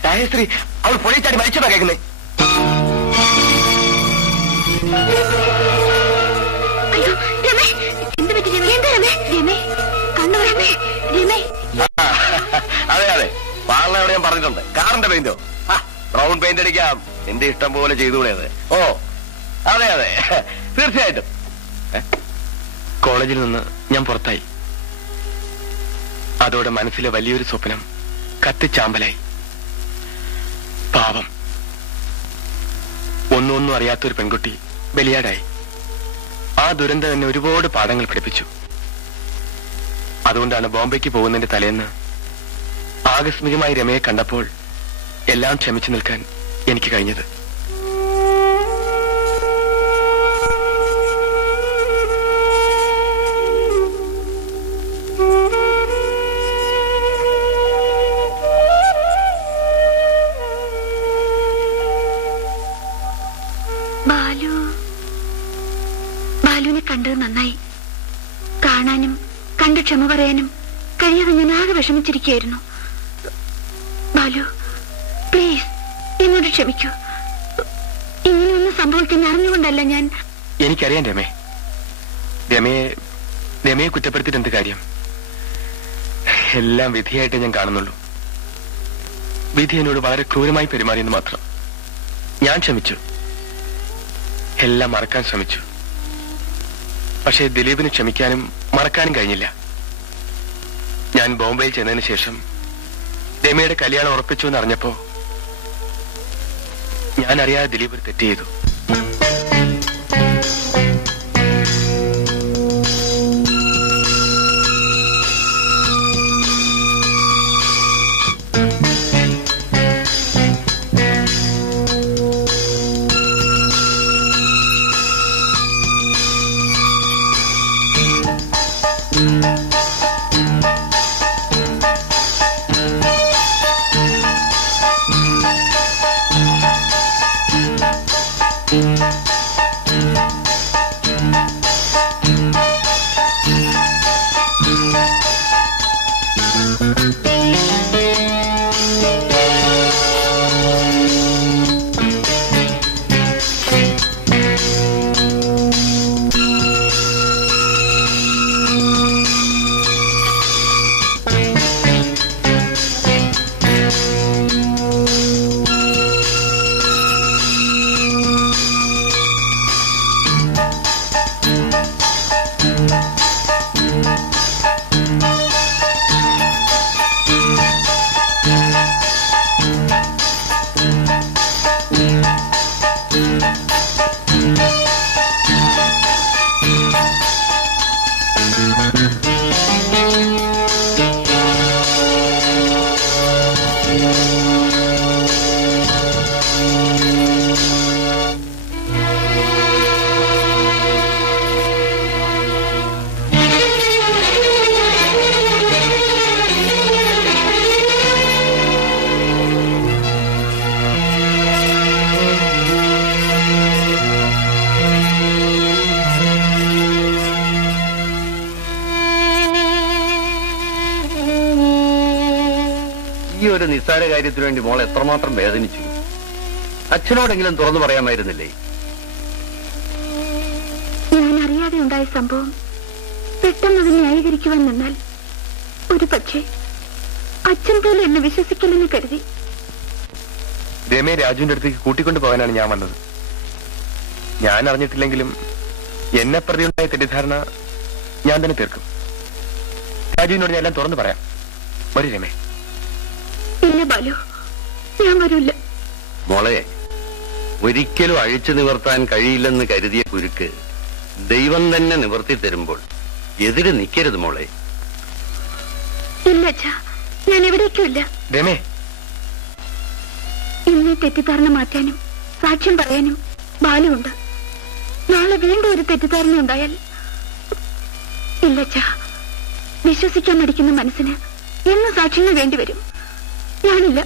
രായശ്രീ അവൾ പുഴയിൽ ചാടി മരിച്ചതാ കേൾക്കുന്നേ. അയ്യോ രമേ, എന്ത് പറ്റി രമേ? എന്താ രമേ? രമേ കണ്ണു രമേ, രമേ. അതെ അതെ, പാർലയോട് ഞാൻ പറഞ്ഞിട്ടുണ്ട്. കാറിന്റെ പെയിന്റോ? ബ്രൗൺ പെയിന്റ് അടിക്കാം. എന്റെ ഇഷ്ടം പോലെ ചെയ്തുകൂടെ അത്? ഓ അതെ അതെ തീർച്ചയായിട്ടും. കോളേജിൽ നിന്ന് ഞാൻ പുറത്തായി. അതോടെ മനസ്സിലെ വലിയൊരു സ്വപ്നം കത്തിച്ചാമ്പലായി. പാവം, ഒന്നും അറിയാത്തൊരു പെൺകുട്ടി ബലിയാടായി. ആ ദുരന്തം എന്നെ ഒരുപാട് പാഠങ്ങൾ പഠിപ്പിച്ചു. അതുകൊണ്ടാണ് ബോംബെക്ക് പോകുന്നതിന്റെ തലേന്ന് ആകസ്മികമായി രമയെ കണ്ടപ്പോൾ എല്ലാം ക്ഷമിച്ചു നിൽക്കാൻ എനിക്ക് കഴിഞ്ഞത്. ബാലുവിനെ കണ്ടത് നന്നായി. കാണാനും കണ്ട് ക്ഷമ പറയാനും കഴിയാതെ ഞാൻ ആകെ വിഷമിച്ചിരിക്കുകയായിരുന്നു. ബാലു പ്ലീസ് എന്നോട് ക്ഷമിക്കൂ. ഇങ്ങനെയൊന്നും സംഭവിക്കാൻ അറിഞ്ഞുകൊണ്ടല്ല ഞാൻ. എനിക്കറിയാം രമേ. രമയെ കുറ്റപ്പെടുത്തിയിട്ട് എന്ത് കാര്യം? എല്ലാം വിധിയായിട്ട് ഞാൻ കാണുന്നുള്ളൂ. വിധി എന്നോട് വളരെ ക്രൂരമായി പെരുമാറിയെന്ന് മാത്രം. ഞാൻ ക്ഷമിച്ചു, എല്ലാം മറക്കാൻ ശ്രമിച്ചു. പക്ഷേ ദിലീപിന് ക്ഷമിക്കാനും മറക്കാനും കഴിഞ്ഞില്ല. ഞാൻ ബോംബെയിൽ ചെന്നതിന് ശേഷം രമയുടെ കല്യാണം ഉറപ്പിച്ചു എന്നറിഞ്ഞപ്പോ ഞാൻ അറിയാതെ ദിലീപ് ഒരു തെറ്റ് ചെയ്തു. ഒരു നിസ്സാര കാര്യത്തിനു വേണ്ടി മോൾ എത്രമാത്രം വേദനിച്ചു. അച്ഛനോടെങ്കിലും തുറന്നു പറയാമായിരുന്നില്ലേ? ഞാൻ അറിയാതെ ഉണ്ടായ സംഭവം പെട്ടെന്ന് അത് ന്യായീകരിക്കുവാൻ നിന്നാൽ ഒരു പക്ഷേ അച്ഛൻ പോലും എന്നെ വിശ്വസിക്കില്ലെന്ന് കരുതി. രമയെ രാജുവിന്റെ അടുത്തേക്ക് കൂട്ടിക്കൊണ്ടു പോകാനാണ് ഞാൻ വന്നത്. ഞാൻ അറിഞ്ഞിട്ടില്ലെങ്കിലും എന്നെ പ്രതിയുണ്ടായ തെറ്റിദ്ധാരണ ഞാൻ തന്നെ തീർക്കും. രാജുവിനോട് ഞാൻ എല്ലാം തുറന്നു പറയാം. വരൂ രമേ. ഇല്ല ബാലു, ഞാൻ വരൂല്ല. മോളെ, ഒരിക്കലും അഴിച്ചു നിവർത്താൻ കഴിയില്ലെന്ന് കരുതിയ കുരുക്ക് ദൈവം തന്നെ നിവർത്തി തരുമ്പോൾ എതിര് നിൽക്കരുത് മോളെ. ഇല്ല അച്ഛാ, ഞാൻ എവിടേക്കുമില്ല. രമേ, ഇന്ന് തെറ്റിദ്ധാരണ മാറ്റാനും സാക്ഷ്യം പറയാനും ബാലുണ്ട്. നാളെ വീണ്ടും ഒരു തെറ്റിദ്ധാരണ ഉണ്ടായാൽ ഇല്ലച്ചാ, വിശ്വസിക്കാൻ മടിക്കുന്ന മനസ്സിന് എന്ന് സാക്ഷ്യങ്ങൾ വേണ്ടിവരും. ഞാനില്ല.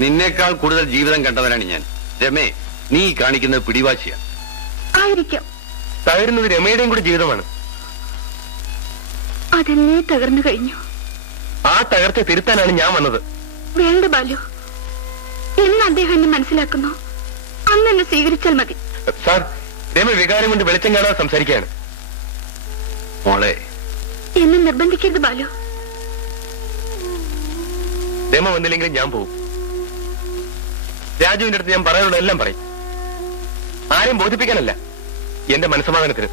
നിന്നേക്കാൾ കൂടുതൽ ജീവിതം കണ്ടവനാണ് ഞാൻ. രമേ, നീ കാണിക്കുന്നത് പിടിവാശിയാണ്. ആയിരിക്കാം. തകരുന്നത് രമയുടെയും കൂടി ജീവിതമാണ്. അതെന്നെ തകർന്നു കഴിഞ്ഞു. ആ തകർച്ച തിരുത്താനാണ് ഞാൻ വന്നത്. വേണ്ട ബാലു, എന്ന് അദ്ദേഹം എന്നെ മനസ്സിലാക്കുന്നു അന്ന് എന്നെ സ്വീകരിച്ചാൽ മതി. സാർ, രമ വികാരം കൊണ്ട് വെളിച്ചം കാണാതെ സംസാരിക്കുകയാണ്. മോളെ, എന്നെ നിർബന്ധിക്കരുത് ബാലു. രമ വന്നില്ലെങ്കിൽ ഞാൻ പോകും. രാജുവിന്റെ അടുത്ത് ഞാൻ പറയാനുള്ള എല്ലാം പറയും. ആരെയും ബോധിപ്പിക്കാനല്ല, എന്റെ മനസ്സമാധാനത്തിന്.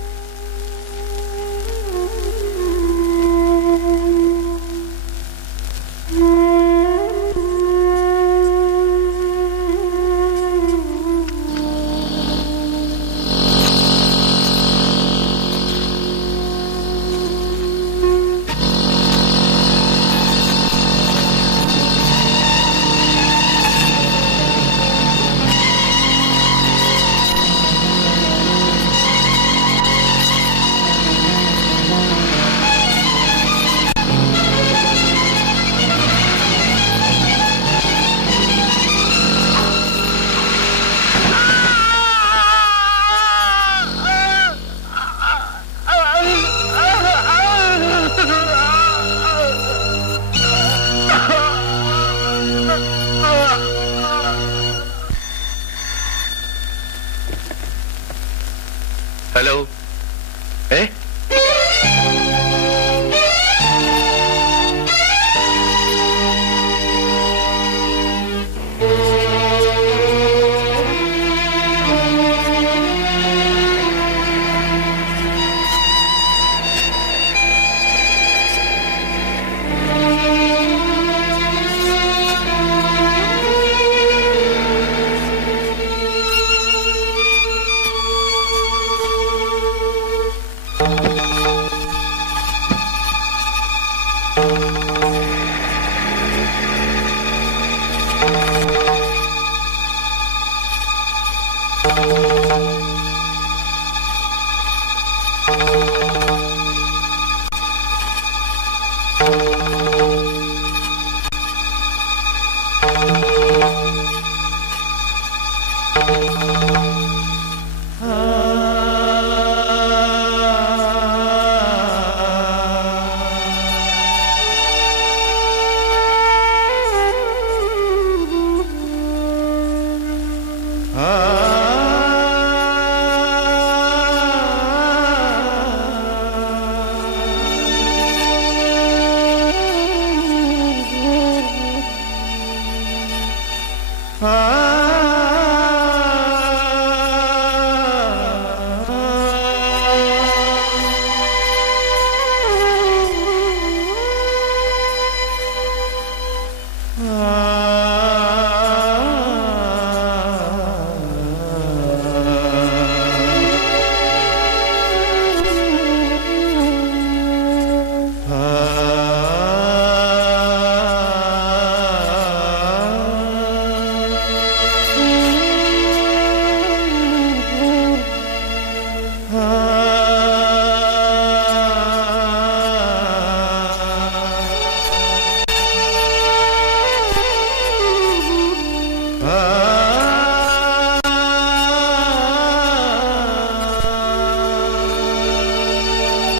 ഹലോ. ഏ